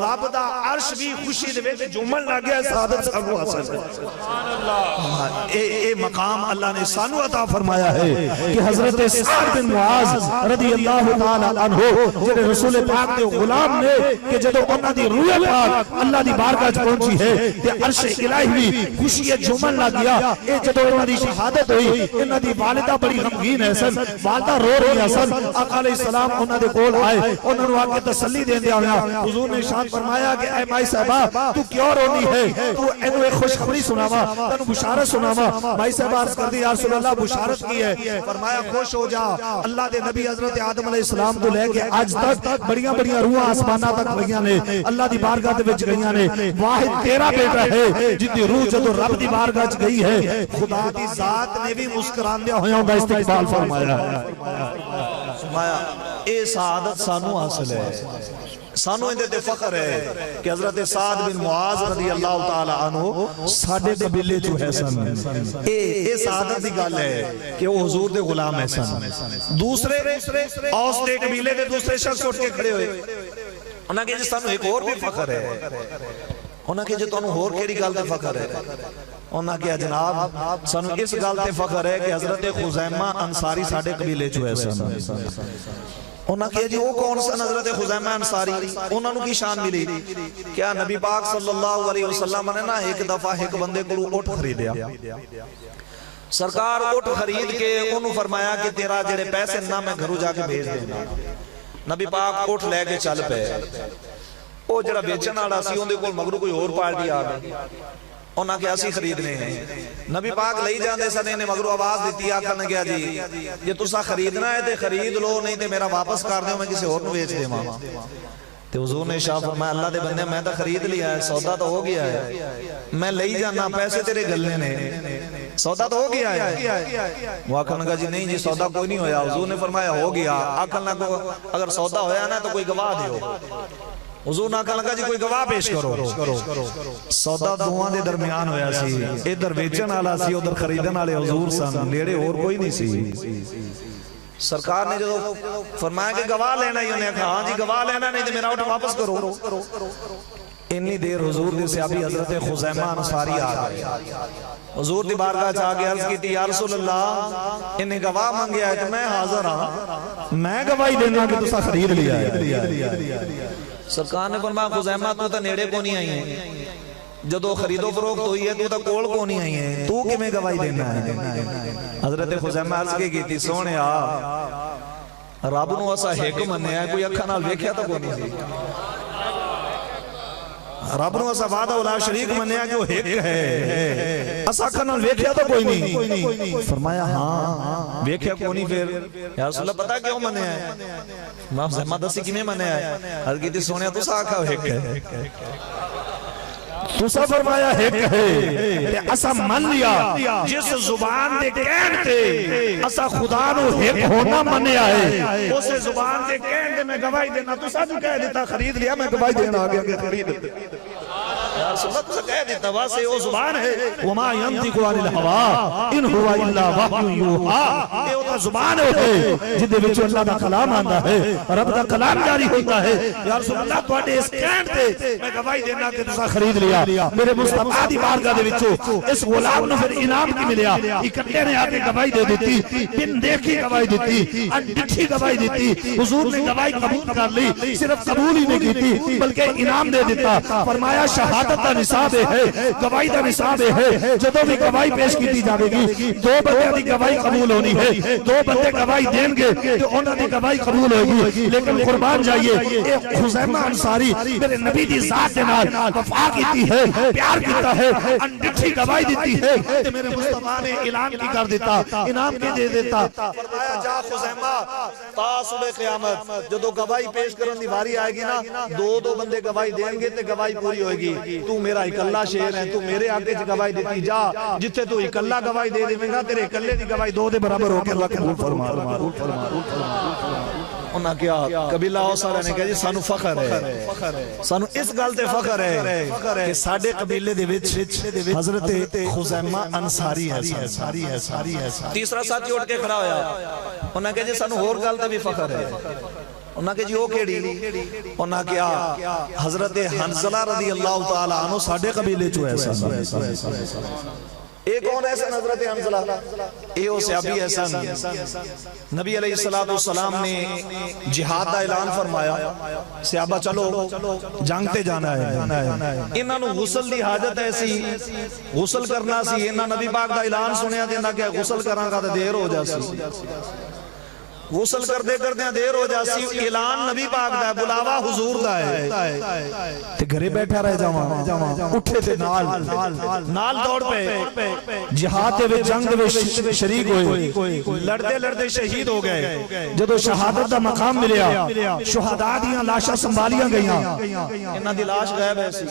رب دا عرش بھی خوشی دے وچ جھومن لگ گیا۔ سعادت سانو حاصل ہے، سبحان اللہ۔ اے مقام اللہ نے سانو عطا فرمایا ہے کہ حضرت سعد بن معاذ رضی اللہ تعالی عنہ جڑے رسول پاک دے غلام نے کہ جدوں انہاں دی روح پاک اللہ دی بارگاہ وچ پہنچی ہے تے عرش الہی بھی خوشی جھومن لگ گیا۔ اے جدوں انہاں دی شہادت ہوئی، انہاں دی والدہ بڑی غمگین ہے سن، والدہ رو رہی سن، آقا علیہ السلام انہاں دے کول آئے، انہاں نوں آ کے تسلی دیندے ہویا حضور نے ارشاد فرمایا کہ اے مائی صاحبہ تو کیوں رونی ہے، تو اینو ایک خوشخبری سناواں، تینوں بشارت سناواں۔ مائی صاحبہ عرض کردی یا رسول اللہ بشارت کی ہے؟ فرمایا خوش ہو جا، اللہ دے نبی حضرت آدم علیہ السلام تو لے کے آج تک بڑیاں بڑیاں روحاں آسمانہ تک گئیاں نے، اللہ دی بارگاہ دے وچ گئیاں نے، واحد تیرا بیٹا ہے جن دی روح جدو رب دی بارگاہ وچ گئی ہے، خدا دی ذات نے بھی مسکراندیا ہویا دا استقبال فرمایا ہے۔ فرمایا اے سعادت سانو حاصل ہے، سانو اندے تے فخر ہے کہ حضرت سعد بن معاذ رضی اللہ تعالی عنہ ساڈے قبیلے چوں ہے سن۔ اے سعادت دی گل ہے کہ وہ حضور دے غلام ہے سن۔ دوسرے اوس دے قبیلے دے دوسرے شخص اٹھ کے کھڑے ہوئے، انہاں کہ جی سانو ایک اور بھی فخر ہے، انہاں کہ جی تانوں ہور کیڑی گل تے فخر ہے؟ انہاں کہا جناب سانو اس گل تے فخر ہے کہ حضرت خزیمہ انصاری ساڈے قبیلے چوں ہے سن۔ انہاں کہا جی وہ کون سن حضرت خزیمہ انصاری؟ انہاں نوں کی شان ملی؟ کیا نبی پاک صلی اللہ علیہ وسلم نے نا ایک دفعہ ایک بندے کو اٹھ خریدیا، سرکار اٹھ خرید کے انہوں فرمایا کہ تیرا جڑے پیسے نہ میں گھروں جا کے بھیج دینا۔ نبی پاک اٹھ لے کے چل پے، او جڑا بیچن والا سی اون دے کول مگروں کوئی اور پارٹی آ گئی، انہاں کہ اسی خریدنے ہیں۔ نبی پاک لئی جاندے سن، نے مگروں آواز دیتی، آقا نے کہا جی یہ تساں خریدنا ہے تے خرید لو، نہیں تے میرا واپس کر دیو، میں کسی اور نوں بیچ دیواں۔ تے حضور نے ارشاد فرمایا اللہ دے بندے میں تو خرید لیا ہے، سودا تو ہو گیا ہے، میں لئی جانا پیسے تیرے گلنے نے، سودا تو ہو گیا ہے۔ وہ آقا نے کہا جی نہیں جی سودا کوئی نہیں ہویا۔ حضور نے فرمایا ہو گیا۔ آقا نے کہا اگر سودا ہویا نا تو کوئی گواہ دیو۔ حضور نے کہا جی کوئی گواہ پیش کرو۔ سودا دوہاں دے درمیان ہویا سی، ادھر بیچن والا سی ادھر خریدن والے حضور سن، نیڑے اور کوئی نہیں سی۔ سرکار نے جو فرمایا کہ گواہ لینا ہی، انہیں کہا ہاں جی گواہ لینا، نہیں تو میرا اٹھ واپس کرو۔ اتنی دیر حضور دے صحابی حضرت خزیمہ انصاری آ گئے، حضور دی بارگاہ چاہ کے عرض کی تھی یا رسول اللہ انہیں گواہ مانگیا ہے تو میں حاضر ہاں، میں گواہی دینا کہ تسا خرید لیا ہے۔ سرکار نے فرمایا خزیمہ تو نیڑے کو نہیں آئی ہے، جدو خرید و فروخت ہوئی ہے تو کول کو نہیں آئی ہے، تو کہ میں گواہی دینا ہے؟ حضرت خزیمہ عرض کی تھی سونے رب نو اسا ایک منیا ہے، کوئی اکھاں نال ویکھیا تو کوئی نہیں سی، رب نو اسا وعدہ الا شریک منیا کہ وہ ایک ہے، اسا اکھاں نال ویکھیا تو کوئی نہیں۔ فرمایا ہاں ویکھیا کوئی نہیں، پھر یا رسول اللہ پتہ کیوں منیا ہے؟ میں خزیمہ دسی کیویں منیا ہے؟ عرض کی تھی سونے تسا آکھا ایک ہے، تسا فرمایا ایک ہے، اسا من لیا جس زبان دے کہن تے اسا خدا نو ایک ہونا منیا ہے، اس زبان دے کہن تے میں گواہی دینا، تسا جو کہہ دیتا خرید لیا، میں گواہی دینا آگیا کہ خرید۔ رسول اللہ تو کہہ دیتا واسے وہ زبان ہے وما ينطق عن الهوى ان هو الا وحی یوحى یہ وہ زبان ہے جدے وچ اللہ دا کلام آندا ہے رب دا کلام جاری ہوتا ہے یا رسول اللہ تواڈے اس کہن تے میں گواہی دینا کہ تساں خرید لیا میرے مصطفی دی بارگاہ دے وچوں اس غلام نو پھر انعام کی ملیا اکٹھے نے آ کے گواہی دے دیتی بن دیکھی گواہی دیتی انڈٹھی گواہی دیتی حضور نے گواہی قبول کر لی صرف قبول ہی نہیں کی بلکہ انعام دے دیتا فرمایا شہادت دا نصاب ہے گواہی دا نصاب ہے جدوں بھی گواہی پیش کی جاوے گی دو بندے دی گواہی قبول ہونی ہے دو بندے گواہی دیں گے تو انہاں دی گواہی قبول ہوئے گی لیکن قربان جائیے ایک خزیمہ انصاری میرے نبی دی ذات دے نال وفا کیتی ہے پیار کیتا ہے انڈٹھی گواہی دیتی ہے تے میرے مصطفی نے اعلان کی کر دیتا انعام کی دے دیتا فرمایا جا خزیمہ تا صبح قیامت جدو گواہی پیش کرن دی واری آئے گی نا دو بندے گواہی دیں گے تے گواہی پوری ہوئے گی تو میرا اکلا شیر ہے تو میرے آگے گواہی دیتی جا جتھے تو اکلا گواہی دے دے گا تیرے اکلے دی گواہی دو دے برابر ہو کے اللہ قبول فرما انہاں کیا قبیلہ اوسارا نے کہا جی سانو فخر ہے سانو اس گل تے فخر ہے کہ ساڈے قبیلے دے وچ حضرت خزیمہ انصاری ہے تیسرا ساتھی اٹھ کے کھڑا ہویا انہاں کہا جی سانو اور گل تے بھی فخر ہے انہاں کہ جی وہ کیڑی انہاں کیا حضرت حنظلہ رضی اللہ تعالی عنہ ساڈے قبیلے چوں ایسا ایک کون ایسا حضرت حنظلہ اے او صحابی ایسا نبی علیہ السلام نے جہاد دا اعلان فرمایا صحابہ چلو جنگ تے جانا ہے انہاں نو غسل دی حاجت ایسی غسل کرنا سی انہاں نبی پاک دا اعلان سنیا تے انہاں کہ غسل کراں گا تے دیر ہو جاسی غسل کردے کردے دیر ہو جاسی اعلان نبی پاک دا ہے بلاوا حضور دا ہے تے گھرے بیٹھا رہ جاواں اٹھے تے نال دوڑ پے جہاد دے وچ جنگ دے وچ شریک ہوئے لڑدے لڑدے شہید ہو گئے جدوں شہادت دا مقام ملیا شہداء دیاں لاشاں سنبھالیاں گئیاں انہاں دی لاش غائب ہے سی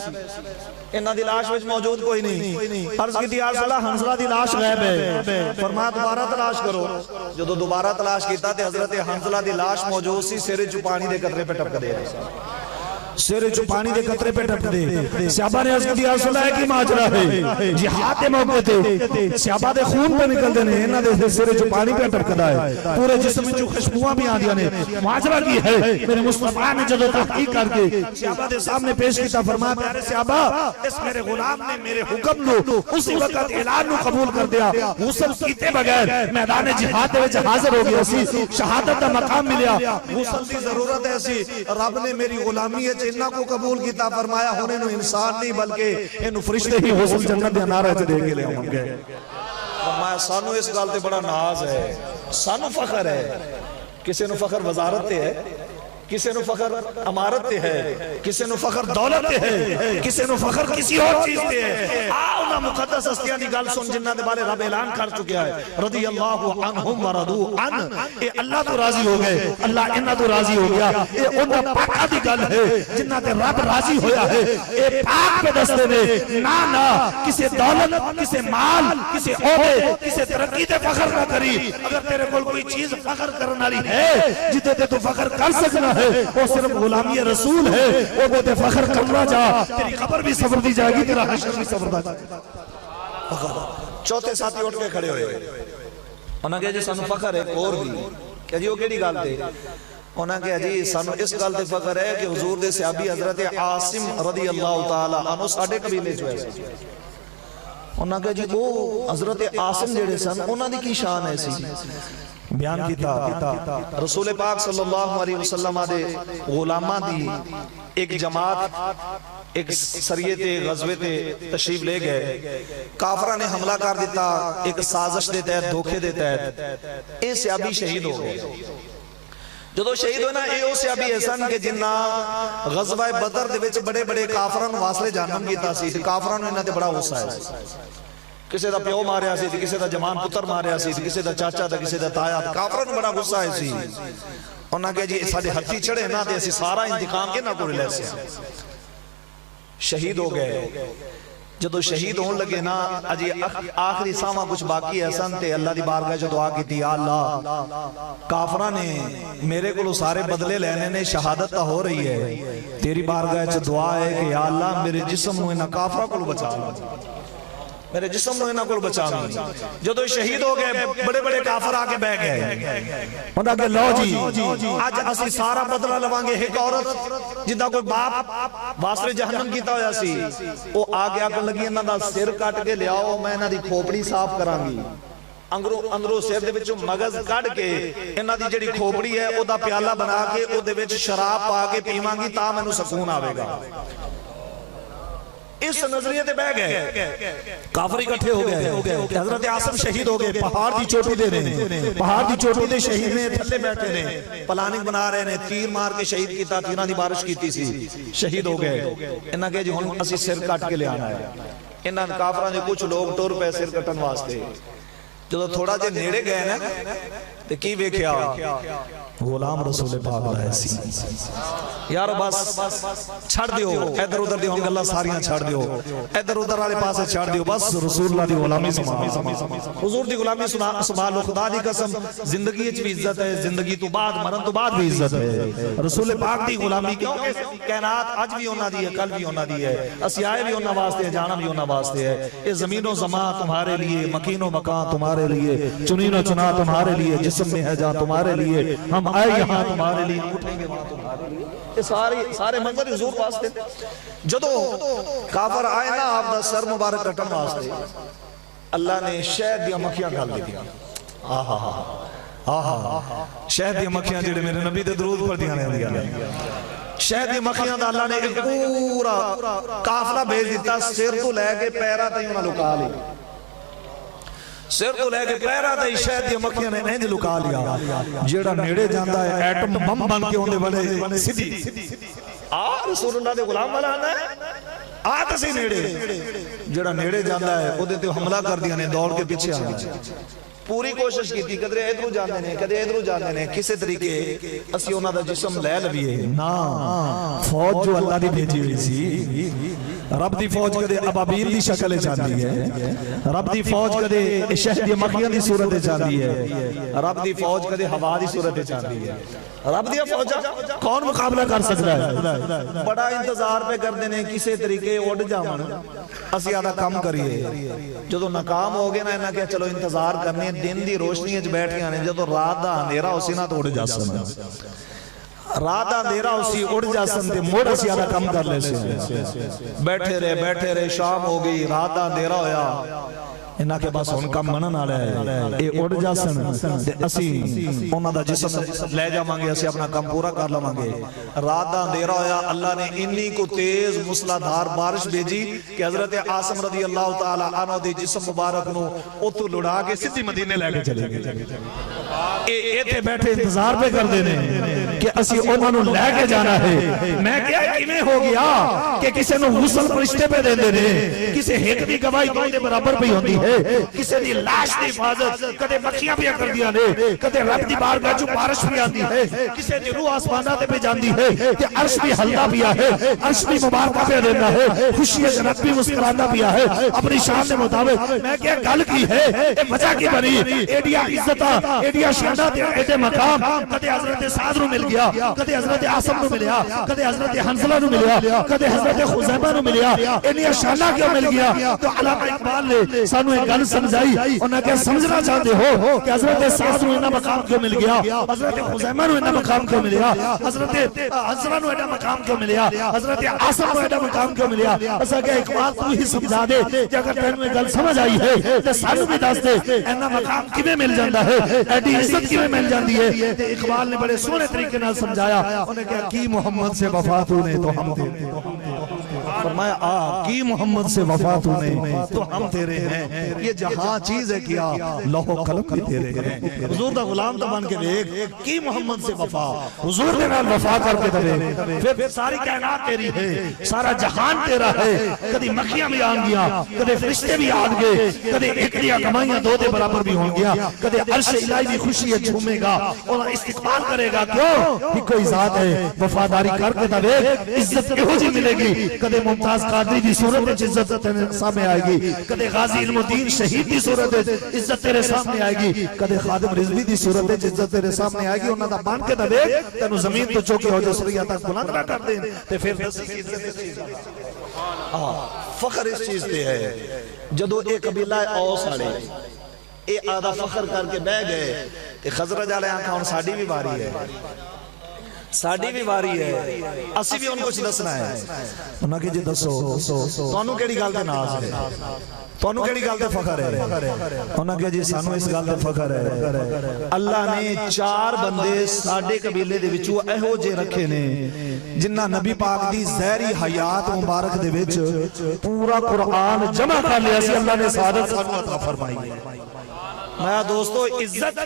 انہاں دی لاش وچ موجود کوئی نہیں عرض کی یا رسول اللہ حنظلہ دی لاش غائب ہے فرمایا دوبارہ تلاش کرو جدوں دوبارہ تلاش کیتا تے حضرت حنظلہ دی لاش موجود سی سر چ پانی دے قطرے پہ ٹپک دے سر چ پانی دے قطرے پہ ٹپک دے صحابہ نے عرض کی یا رسول اللہ کی ماجرا ہے جہاد دے موقع تے صحابہ دے خون پہ نکل دے نے انہاں دے سر چ پانی پہ ٹپکدا ہے پورے جسم وچ خوشبوواں بھی آندیاں نے ماجرا کی ہے میرے مصطفی نے جدوں تحقیق کر کے صحابہ دے سامنے پیش کیتا فرمایا پیارے صحابہ اس میرے غلام نے میرے حکم نو اسی وقت اعلان نو قبول کر دیا غسل کیتے بغیر میدان جہاد دے وچ حاضر ہو گیا سی شہادت دا مقام ملیا غسل دی ضرورت ہے سی رب نے میری غلامی انہاں کو قبول کیتا فرمایا ہونے نو انسان نہیں بلکہ انہوں فرشتے ہی حسن جنت دے نعرہ چ دے کے لے آون گے فرمایا سانو اس گل تے بڑا ناز ہے سانو فخر ہے کسے نو فخر وزارت تے ہے کسے نو فخر امارت تے ہے کسے نو فخر دولت تے ہے کسے نو فخر کسی اور چیز تے ہے آؤ مقدس ہستیاں دی گل سن جنہاں دے بارے رب اعلان کر چکیا ہے رضی اللہ عنہم ورضوا عنہ اے اللہ تو راضی ہو گئے اللہ انہاں تو راضی ہو گیا اے انہاں پاکاں دی گل ہے جنہاں تے رب راضی ہویا ہے اے پاک پہ دستے نے نا کسے دولت کسے مال کسے عہدے کسے ترقی تے فخر نہ کری اگر تیرے کول کوئی چیز فخر کرن والی ہے جتے تے تو فخر کر سکنا ہے وہ صرف غلامی رسول ہے وہ بہتے فخر کرنا جا تیری قبر بھی سفر دی جائے گی تیرا حشر بھی سفر دا جائے گا چوتھے ساتھی اٹھ کے کھڑے ہوئے انہاں کہا جی سانو فخر ہے اور بھی کہ جی وہ کیڑی گل تے انہاں کہا جی سانو اس گل تے فخر ہے کہ حضور دے صحابی حضرت عاصم رضی اللہ تعالی عنہ ساڈے قبیلے چوں ہے انہاں کہا جی وہ حضرت عاصم جڑے سن انہاں دی کی شان ہے سی بیان کیتا رسول پاک صلی اللہ علیہ وسلم دے غلاماں دی ایک جماعت ایک سریے تے غزوے تے تشریف لے گئے کافرہ نے حملہ کر دیتا ایک سازش دے تحت دھوکے دے تحت اے صحابی شہید ہو گئے جدو شہید ہوئے نا اے او صحابی ایسا کہ جنہ غزوہ بدر دے وچ بڑے بڑے کافران واصلے جہنم کیتا سی کافران انہاں تے بڑا غصہ ہے کسے دا پیو ماریا سی کسے دا جمان پتر ماریا سی کسے دا چاچا دا کسے دا تایا کافران بڑا غصہ ہے سی انہاں کہ جی ساڈے ہتھی چڑھے نا تے اسی سارا انتقام انہاں کو لے سے شہید ہو گئے جدو شہید ہون لگے نا اجی آخری ساواں کچھ باقی ہے سن تے اللہ دی بارگاہ جو دعا کی تھی یا اللہ کافرہ نے میرے کو سارے بدلے لینے نے شہادت تا ہو رہی ہے تیری بارگاہ جو دعا ہے کہ یا اللہ میرے جسم نو انہاں کافرہ کو بچا میرے جسم نو انہاں کو بچا جدو شہید ہو گئے بڑے بڑے کافر آ کے بہ گئے انہاں کہ لو جی آج اسی سارا بدلہ لوانگے ایک عورت جدہ کوئی باپ واسطے جہنم کیتا ہویا سی وہ آگے آکن لگی انہاں دا سر کٹ کے لے آؤ میں انہاں دی کھوپڑی صاف کران گی اندروں سر دے وچوں مغز کٹ کے انہاں دی جڑی کھوپڑی ہے او دا پیالہ بنا کے او دے وچ شراب پا کے پیواں گی تا مینوں سکون آوے گا اس نظریے تے بہ گئے کافر اکٹھے ہو گئے حضرت عاصم شہید ہو گئے پہاڑ دی چوٹی دے رہے پہاڑ دی چوٹی دے شہید نے تھلے بیٹھے نے پلاننگ بنا رہے نے تیر مار کے شہید کیتا تیراں دی بارش کیتی سی شہید ہو گئے انہاں کہ جی ہن اسی سر کٹ کے لے آنا ہے انہاں کافراں دے کچھ لوگ ٹر پے سر کٹن واسطے جدوں تھوڑا جے نیڑے گئے نا تے کی ویکھیا غلام رسول پاک علیہ سی یار بس چھڑ دیو ادھر ادھر دی ہوں گے اللہ ساریاں چھڑ دیو ادھر ادھر والے پاسے چھڑ دیو بس رسول اللہ دی غلامی سما حضور دی غلامی سنبھالو خدا دی قسم زندگی وچ بھی عزت ہے زندگی تو بعد مرن تو بعد بھی عزت ہے رسول پاک دی غلامی کیوں کہ کائنات اج بھی انہاں دی ہے کل بھی انہاں دی ہے اسی آئے بھی انہاں واسطے جانا بھی انہاں واسطے ہے یہ زمین و زمان تمہارے لیے مکین و مکان تمہارے لیے چنین و چنا تمہارے لیے جسم میں ہے جہاں تمہارے لیے ہم آئے یہاں تمہارے لیے اٹھیں گے وہاں تمہارے لیے یہ سارے منظر حضور واسطے جدو کافر آئے نا آپ دا سر مبارک کٹن واسطے اللہ نے شہد دیا مکھیاں گھال دی دیا شہد دیا مکھیاں جڑے میرے نبی دے درود پر دیا نے دیا شہد دیا مکھیاں دا اللہ نے ایک پورا قافلہ بھیج دیتا سر تو لے کے پیرا تے انہاں لکا لی سر تو لے کے پیرا تے شہد دی مکھیاں نے انج لکا لیا جیڑا نیڑے جاندا ہے ایٹم بم بن کے اوندے والے سیدھی رسول اللہ دے غلام والا آنا ہے تے سی نیڑے جیڑا نیڑے جاندا ہے اودے تے حملہ کر دیا نے دوڑ کے پیچھے آنا پوری کوشش کی تھی کدے ادھروں جاندے نے کدے ادھروں جاندے نے کسے طریقے اسی انہاں دا جسم لے لویے نا فوج جو اللہ دی بھیجی ہوئی سی رب دی فوج کدے ابابیل دی شکل چاندی ہے رب دی فوج کدے شہد دی مکھیاں دی صورت چاندی ہے رب دی فوج کدے ہوا دی صورت چاندی ہے رب دی فوج کون مقابلہ کر سکتا ہے بڑا انتظار پہ کردے نے کسے طریقے اڑ جاون اسی آدھا کم کریے جدو ناکام ہو گئے نا انہاں کہ چلو انتظار کرنے دن دی روشنی وچ بیٹھیاں نے جدو رات دا اندھیرا اسی نہ تو اڑ جاسن رات دا اندھیرا اسی اڑ جاسن تے موڑ اسی آدھا کم کر لے سے بیٹھے رہے شام ہو گئی رات دا اندھیرا ہویا انہاں کے بس ان کم منن والا ہے اے اڑ جاسن تے اسی انہاں دا جسم لے جاواں گے اسی اپنا کام پورا کر لواں گے رات دا اندھیرا ہویا اللہ نے انی کو تیز موسلادھار بارش بھیجی کہ حضرت عاصم رضی اللہ تعالی عنہ دے جسم مبارک نو اوتھوں لڑا کے سیدھی مدینے لے کے چلے گئے اے تے بیٹھے انتظار پہ کر دینے کہ اسی انہاں نو لے کے جانا ہے میں کیا کیویں ہو گیا کہ کسے نو غسل فرشتے پہ دے نے کسے ایک دی گواہی تو دے برابر پہ ہوندی کسے دی لاش دی حفاظت کدے مکھیاں بھی کر دیا نے کدے رب دی بارگاہ جو بارش بھی آتی ہے کسے دی روح آسمانہ تے پہ جاندی ہے کہ عرش بھی ہلدا پیا ہے عرش بھی مبارکہ پہ دینا ہے خوشی جنت بھی مسکرانا پیا ہے اپنی شان دے مطابق میں کیا گل کی ہے اے وجہ کی بنی ایڈیا عزتاں ایڈیا شانہ تے مقام کدے حضرت سعد نو مل گیا کدے حضرت عاصم نو ملیا کدے حضرت حنظلہ نو ملیا کدے حضرت خزیمہ نو ملیا انہاں شانہ کیوں مل گیا تو علامہ اقبال نے سانو ایک گل سمجھائی انہاں کہ سمجھنا چاہتے ہو کہ حضرت سعد نو انہاں مقام کیوں مل گیا حضرت خزیمہ نو انہاں مقام کیوں ملیا حضرت حنظلہ نو انہاں مقام کیوں ملیا حضرت عاصم نو انہاں مقام کیوں ملیا اسا کہ اقبال تو ہی سمجھا دے کہ اگر تینوں یہ گل سمجھ آئی ہے تے سانو بھی دس دے انہاں مقام کیویں مل جاندا ہے ایڈی عزت کیویں مل جاندی ہے تے اقبال نے بڑے سونے طریقے نال سمجھایا انہیں کہا کی محمد سے وفا تو نے تو ہم تیرے فرمایا کی محمد سے وفا تو نے تو ہم تیرے ہیں یہ جہاں چیز ہے کیا لوح قلم بھی تیرے ہیں حضور دا غلام تو بن کے دیکھ کی محمد سے وفا حضور دے نال وفا کر کے دے پھر ساری کائنات تیری ہے سارا جہان تیرا ہے کدی مکھیاں بھی آن گیا کدی فرشتے بھی آن گئے کدی ایک دیا کمائیاں دو دے برابر بھی ہوں گیا کدی عرش الہی بھی خوشی ہے جھومے گا اور استقبال کرے گا کیوں کہ کوئی ذات ہے وفاداری کر کے دے عزت کیوں جی ملے گی کدی ممتاز قادری دی صورت وچ عزت تیرے سامنے آئے گی کدے غازی علم الدین شہید دی صورت وچ عزت تیرے سامنے آئے گی کدے خادم رضوی دی صورت وچ عزت تیرے سامنے آئے گی انہاں دا بن کے تے ویکھ تینوں زمین تو چوکے ہو جو سریا تک بلند نہ کر دیں تے پھر دسی کی عزت اس چیز فخر اس چیز تے ہے جدو ایک قبیلہ اوس والے اے آدھا فخر کر کے بہ گئے تے خزرج والے آنکھاں ہن ساڈی بھی باری ہے ساڈی بھی باری ہے اسی بھی ان کو دسنا ہے انہاں کہ جی دسو تانوں کیڑی گل تے ناز ہے تانوں کیڑی گل تے فخر ہے انہاں کہ جی سانوں اس گل تے فخر ہے اللہ نے 4 بندے ساڈے قبیلے دے وچوں ایہو جے رکھے نے جنہاں نبی پاک دی ظاہری حیات مبارک دے وچ پورا قرآن جمع کر لیا سی اللہ نے سعادت سانوں عطا فرمائی ہے میں دوستو عزت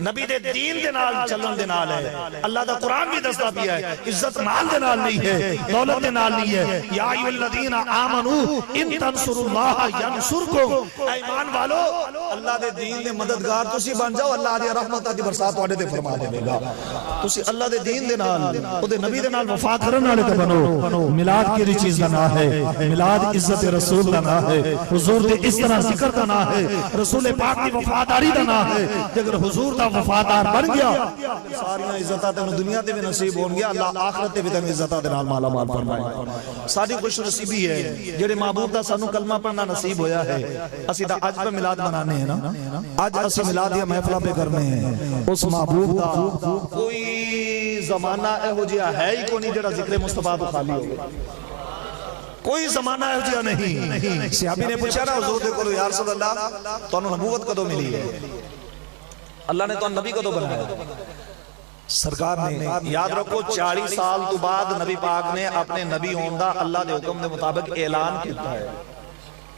نبی دے دین دے نال چلن دے نال ہے اللہ دا قرآن بھی دستا پیا ہے عزت مال دے نال نہیں ہے دولت دے نال نہیں ہے یا ایھا الذین آمنو ان تنصروا اللہ ینصرکم ایمان والو اللہ دے دین دے مددگار تسی بن جاؤ اللہ دی رحمت دی برسات تواڈے تے فرما دے گا تسی اللہ دے دین دے نال او دے نبی دے نال وفا کرن والے تے بنو میلاد کیڑی چیز دا نام ہے میلاد عزت رسول دا نام ہے حضور دے اس طرح ذکر دا نام ہے رسول پاک دی وفاداری دا نام ہے اگر حضور دا وفادار بن گیا ساری عزتاں تینوں دنیا تے بھی نصیب ہون گیا اللہ آخرت تے بھی تینوں عزتاں دے نال مالا مال فرمائے ساری خوش نصیبی ہے جڑے محبوب دا سانوں کلمہ پڑھنا نصیب ہویا ہے اسی دا اج پہ میلاد منانے ہیں نا اج اسی میلاد یا محفلاں پہ کرنے ہیں اس محبوب دا کوئی زمانہ ایہو جہا ہے ہی کوئی نہیں جڑا ذکر مصطفیٰ تو خالی ہو کوئی زمانہ ہے جہاں نہیں صحابی نے پوچھا نا حضور دے کولو یا رسول اللہ تانوں نبوت کدوں ملی ہے اللہ نے تانوں نبی کدوں بنایا سرکار نے یاد رکھو 40 سال تو بعد نبی پاک نے اپنے نبی ہون دا اللہ دے حکم دے مطابق اعلان کیتا ہے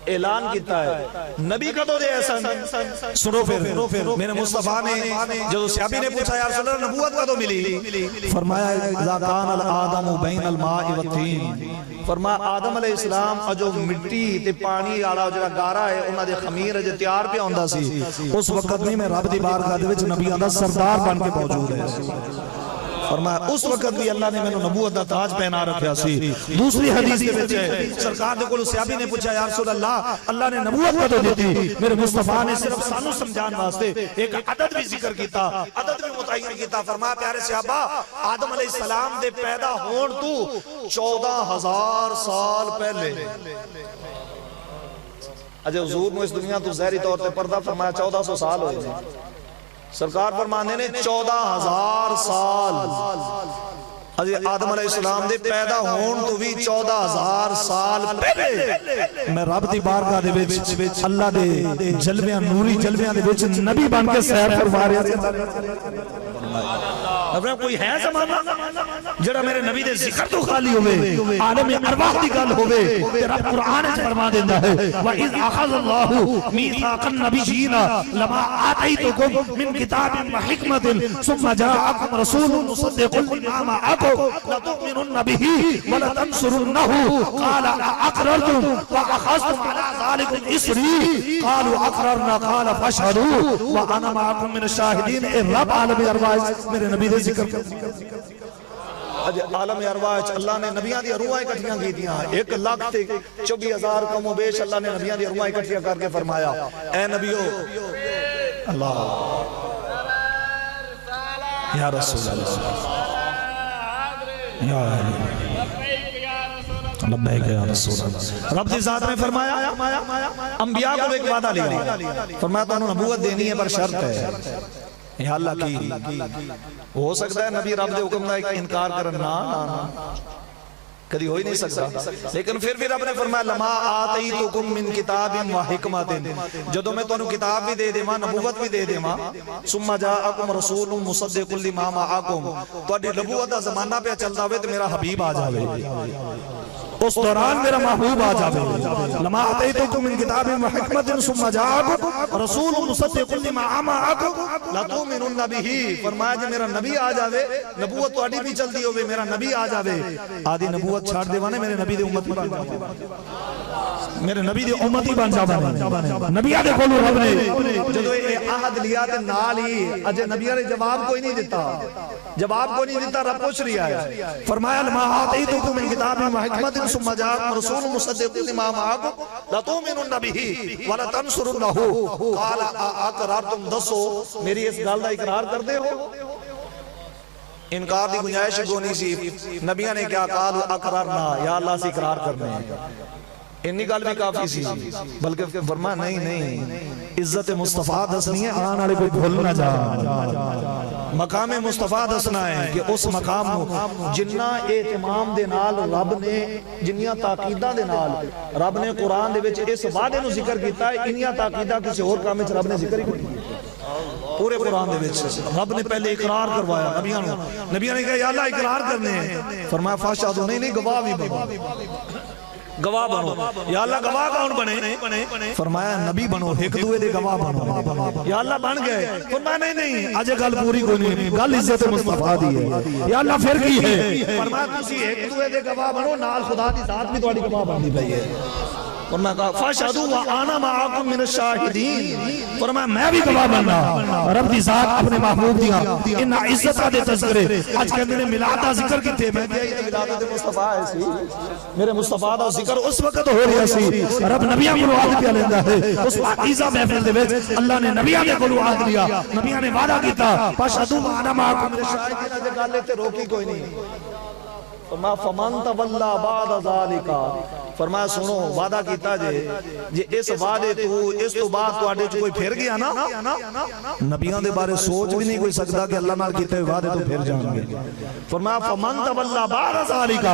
اعلان کیتا ہے نبی کدوں دے احسان سنو پھر میرے مصطفیٰ نے جب صحابی نے پوچھا یا رسول اللہ نبوت کدوں ملی فرمایا اذا کان الآدم بین الماء والطین فرمایا آدم علیہ السلام جو مٹی تے پانی والا جڑا گارا ہے انہاں دے خمیر جو تیار پہ ہوندا سی اس وقت نہیں میں رب دی بارگاہ دے وچ نبیاں دا سردار بن کے موجود ہے فرمایا اس وقت بھی اللہ نے میں نبوت دا تاج پہنا رکھیا سی دوسری حدیث دے وچ ہے سرکار دے کولوں صحابی نے پوچھا یا رسول اللہ نے نبوت کدوں دتی میرے مصطفیٰ نے صرف سانوں سمجھان واسطے ایک عدد بھی ذکر کیتا عدد بھی متعین کیتا فرمایا پیارے صحابہ آدم علیہ السلام دے پیدا ہون تو 14,000 سال پہلے اجے حضور نو اس دنیا تو ظاہری طور تے پردہ فرمایا 1400 سال ہوئے سرکار فرمانے نے 14,000 سال آدم علیہ السلام دے پیدا ہون تو بھی 14,000 سال پہلے میں رب دی بارگاہ دے وچ اللہ دے جلویاں نوری جلویاں دے وچ نبی بن کے سیر فرما رہا تے کوئی ہے زمانہ جڑا میرے نبی دے ذکر تو خالی ہوئے عالم ارواح دی گل ہوئے تے رب قرآن وچ فرما دیندا ہے وَإِذْ أَخَذَ اللَّهُ مِيثَاقَ النَّبِيِّينَ لَمَا آتَيْتُكُم مِّن كِتَابٍ وَحِكْمَةٍ ثُمَّ جَاءَكُمْ رَسُولٌ مُصَدِّقٌ لِّمَا مَعَكُمْ لَتُؤْمِنُنَّ بِهِ وَلَتَنصُرُنَّهُ قَالَ أَأَقْرَرْتُمْ وَأَخَذْتُمْ عَلَىٰ ذَلِكُمْ إِصْرِي قَالُوا أَقْرَرْنَا قَالَ فَاشْهَدُوا وَأَنَا مَعَكُم مِّنَ الشَّاهِدِينَ اے رب عالم ارواح میرے نبی دے ذکر عالم ارواح اللہ نے نبیاں دی روحاں اکٹھیاں کیتیاں 1,24,000 کم و بیش اللہ نے نبیاں دی روحاں اکٹھیاں کر کے فرمایا اے نبیو اللہ یا رسول اللہ یا لبیک یا رسول اللہ رب دی ذات نے فرمایا انبیاء کو ایک وعدہ لیا فرمایا تو انہوں نبوت دینی ہے پر شرط ہے یا اللہ کی ہو سکتا ہے نبی رب دے حکم دا انکار کرنا کدی ہو ہی نہیں سکتا لیکن پھر بھی رب نے فرمایا لما آتیتکم من کتاب و حکمت جدو میں تانوں کتاب بھی دے دیواں نبوت بھی دے دیواں ثم جاءکم رسول مصدق لما معکم تہاڈی نبوت دا زمانہ پہ چلدا ہوئے تے میرا حبیب آ جاوے اس دوران میرا محبوب آ جاوے لما آتیتکم من کتاب و حکمت ثم جاءکم رسول مصدق لما معکم لتؤمنن به فرمایا جے میرا نبی آ جاوے نبوت تہاڈی بھی چلدی ہوے میرا نبی آ جاوے آدھی نبوت چھاڑ دیوانے میرے نبی دے امت بن میرے نبی دی امتی بن جاواں نبیاں دے کولوں رب نے جدو یہ عہد لیا تے نال ہی اجے نبیوں نے جواب کوئی نہیں دیتا، جواب کوئی نہیں دیتا، رب پوچھ رہا ہے، فرمایا لما آتیتکم من کتاب و حکمت ثم جاءکم رسول مصدق لما معکم لتؤمنن به ولتنصرنہ قال اقررتم، دسو میری اس گل دا اقرار کر دے ہو؟ انکار دی گنجائش کونی سی، نبیوں نے کیا کہا؟ اقررنا، یا اللہ سے اقرار کرنے ہیں، انی گل بھی کافی سی، بلکہ فرما نہیں عزت مصطفیٰ دسنی ہے، آن والے کوئی بھول نہ جا، مقام مصطفیٰ دسنا ہے کہ اس مقام جنہ اہتمام دے نال رب نے، جنیاں تاقیدہ دے نال رب نے قرآن دے وچ اس وعدے نو ذکر کیتا ہے، انیاں تاقیدہ کسی اور کام وچ رب نے ذکر ہی نہیں کیتا۔ پورے قرآن دے وچ رب نے پہلے اقرار کروایا نبیوں نے کہا یا اللہ اقرار کرنے ہیں، فرمایا فاشہدوا، نہیں گواہ بھی بنو، گواہ بنو، یا اللہ گواہ کون بنے؟ فرمایا نبی بنو، ایک دوے دے گواہ بنو، یا اللہ بن گئے، فرمایا نہیں آج گل پوری کوئی نہیں، گل عزت مصطفیٰ دی ہے، یا اللہ پھر کی ہے؟ فرمایا تسی ایک دوے دے گواہ بنو، نال خدا دی ذات بھی تواڈی گواہ بننی پئی ہے۔ فرمایا کہا فاشہدوا وانا معکم من الشاہدین، فرمایا میں بھی گواہ بننا، رب دی ذات اپنے محبوب دیاں ان عزتاں دے تذکرے اج کہندے نے میلاد دا ذکر کیتے، میں کہیا یہ میلاد دے مصطفیٰ ہے سی، میرے مصطفیٰ دا ذکر اس وقت ہو رہا سی، رب نبیاں کو عہد پہ لیندا ہے، اس پاکیزہ محفل دے وچ اللہ نے نبیاں دے کولوں عہد لیا، نبیاں نے وعدہ کیتا فاشہدوا وانا معکم من الشاہدین، اج گل تے روکی کوئی نہیں۔ فرمایا فمن تولا بعد ذالک، فرمایا سنو وعدہ کیتا جے اس وعدے اس تو بعد تواڈے چ کوئی پھر گیا نا، نبیوں دے بارے سوچ بھی نہیں کوئی سکدا کہ اللہ نال کیتے وعدے تو پھر جان گے۔ فرمایا فمن تولا بعد ذالک،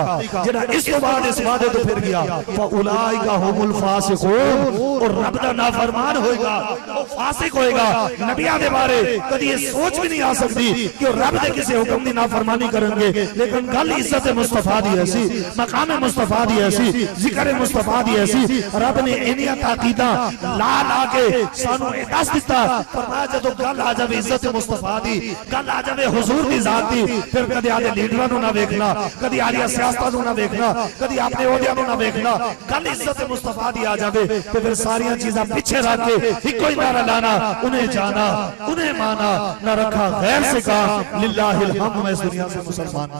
جڑا اس تو بعد اس وعدے تو پھر گیا، فاولئک هم الفاسقون، اور رب دا نافرمان ہوئے گا، وہ فاسق ہوئے گا۔ نبیوں دے بارے کبھی یہ سوچ بھی نہیں آ سکتی کہ رب دے کسی حکم دی نافرمانی کرن گے، لیکن گل عزت مصطفیٰ دی ایسی، مقام مصطفیٰ دی ایسی، ذکر مصطفیٰ دی ایسی، رب نے انہی تاقیداں لا لا کے سانو دس دیتا، فرمایا جدو گل آ جاوے عزت مصطفیٰ دی، گل آ جاوے حضور دی ذات دی، پھر کدی آدھے لیڈراں نو نہ ویکھنا، کدی آدھے سیاستاں نو نہ ویکھنا، کدی اپنے عہدیاں نو نہ ویکھنا، گل عزت مصطفیٰ دی آ جاوے تو پھر ساریاں چیزاں پیچھے رکھ کے ایک کوئی نعرہ لانا، انہیں جانا، انہیں مانا، نہ رکھا غیر سے کہا للہ الحمد، میں اس دنیا سے مسلمان۔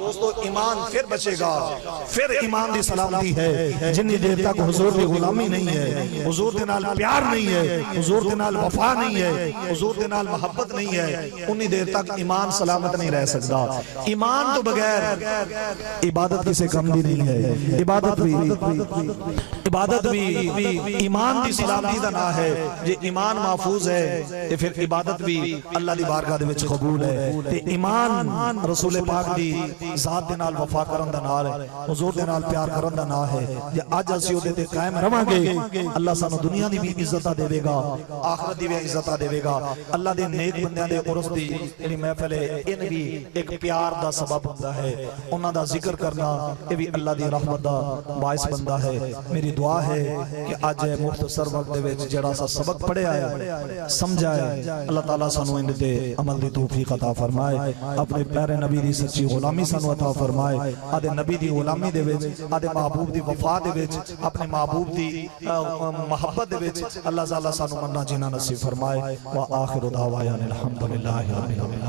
دوستو ایمان پھر بچے گا، پھر ایمان دی سلامتی ہے جنی دیر تک حضور دی غلامی نہیں ہے، حضور دے نال پیار نہیں ہے، حضور دے نال وفا نہیں ہے، حضور دے نال محبت نہیں ہے، انہی دیر تک ایمان سلامت نہیں رہ سکتا۔ ایمان تو بغیر عبادت کسے کم دی نہیں ہے، عبادت بھی ایمان دی سلامتی دا نہ ہے، جے ایمان محفوظ ہے تے پھر عبادت بھی اللہ دی بارگاہ دے وچ قبول ہے، تے ایمان رسول پاک دی ذات دے نال وفا کرن دا نال ہے، حضور دے نال پیار کرن دا نال ہے۔ جے اج اسی اودے تے قائم رہاں گے، اللہ سانو دنیا دی بھی عزتاں دے گا، آخرت دی بھی عزتاں دے گا۔ اللہ دے نیک بندیاں دے عرس دی جڑی محفل ہے، ان بھی ایک پیار دا سبب ہوندا ہے، انہاں دا ذکر کرنا اے بھی اللہ دی رحمت دا باعث بندا ہے۔ میری دعا ہے کہ اج مختصر وقت دے وچ جڑا سا سبق پڑھیا ہے، سمجھا ہے، اللہ تعالیٰ سانو ان تے عمل دی توفیق عطا فرمائے، اپنے پیارے نبی دی سچی غلامی سانو عطا فرمائے، آدھے نبی دی غلامی دے وچ، آدھے محبوب دی وفا دے وچ، اپنے محبوب دی محبت دے وچ اللہ تعالیٰ سانو مننا جینا نصیب فرمائے۔ وآخر دعوانا الحمدللہ رب العالمین۔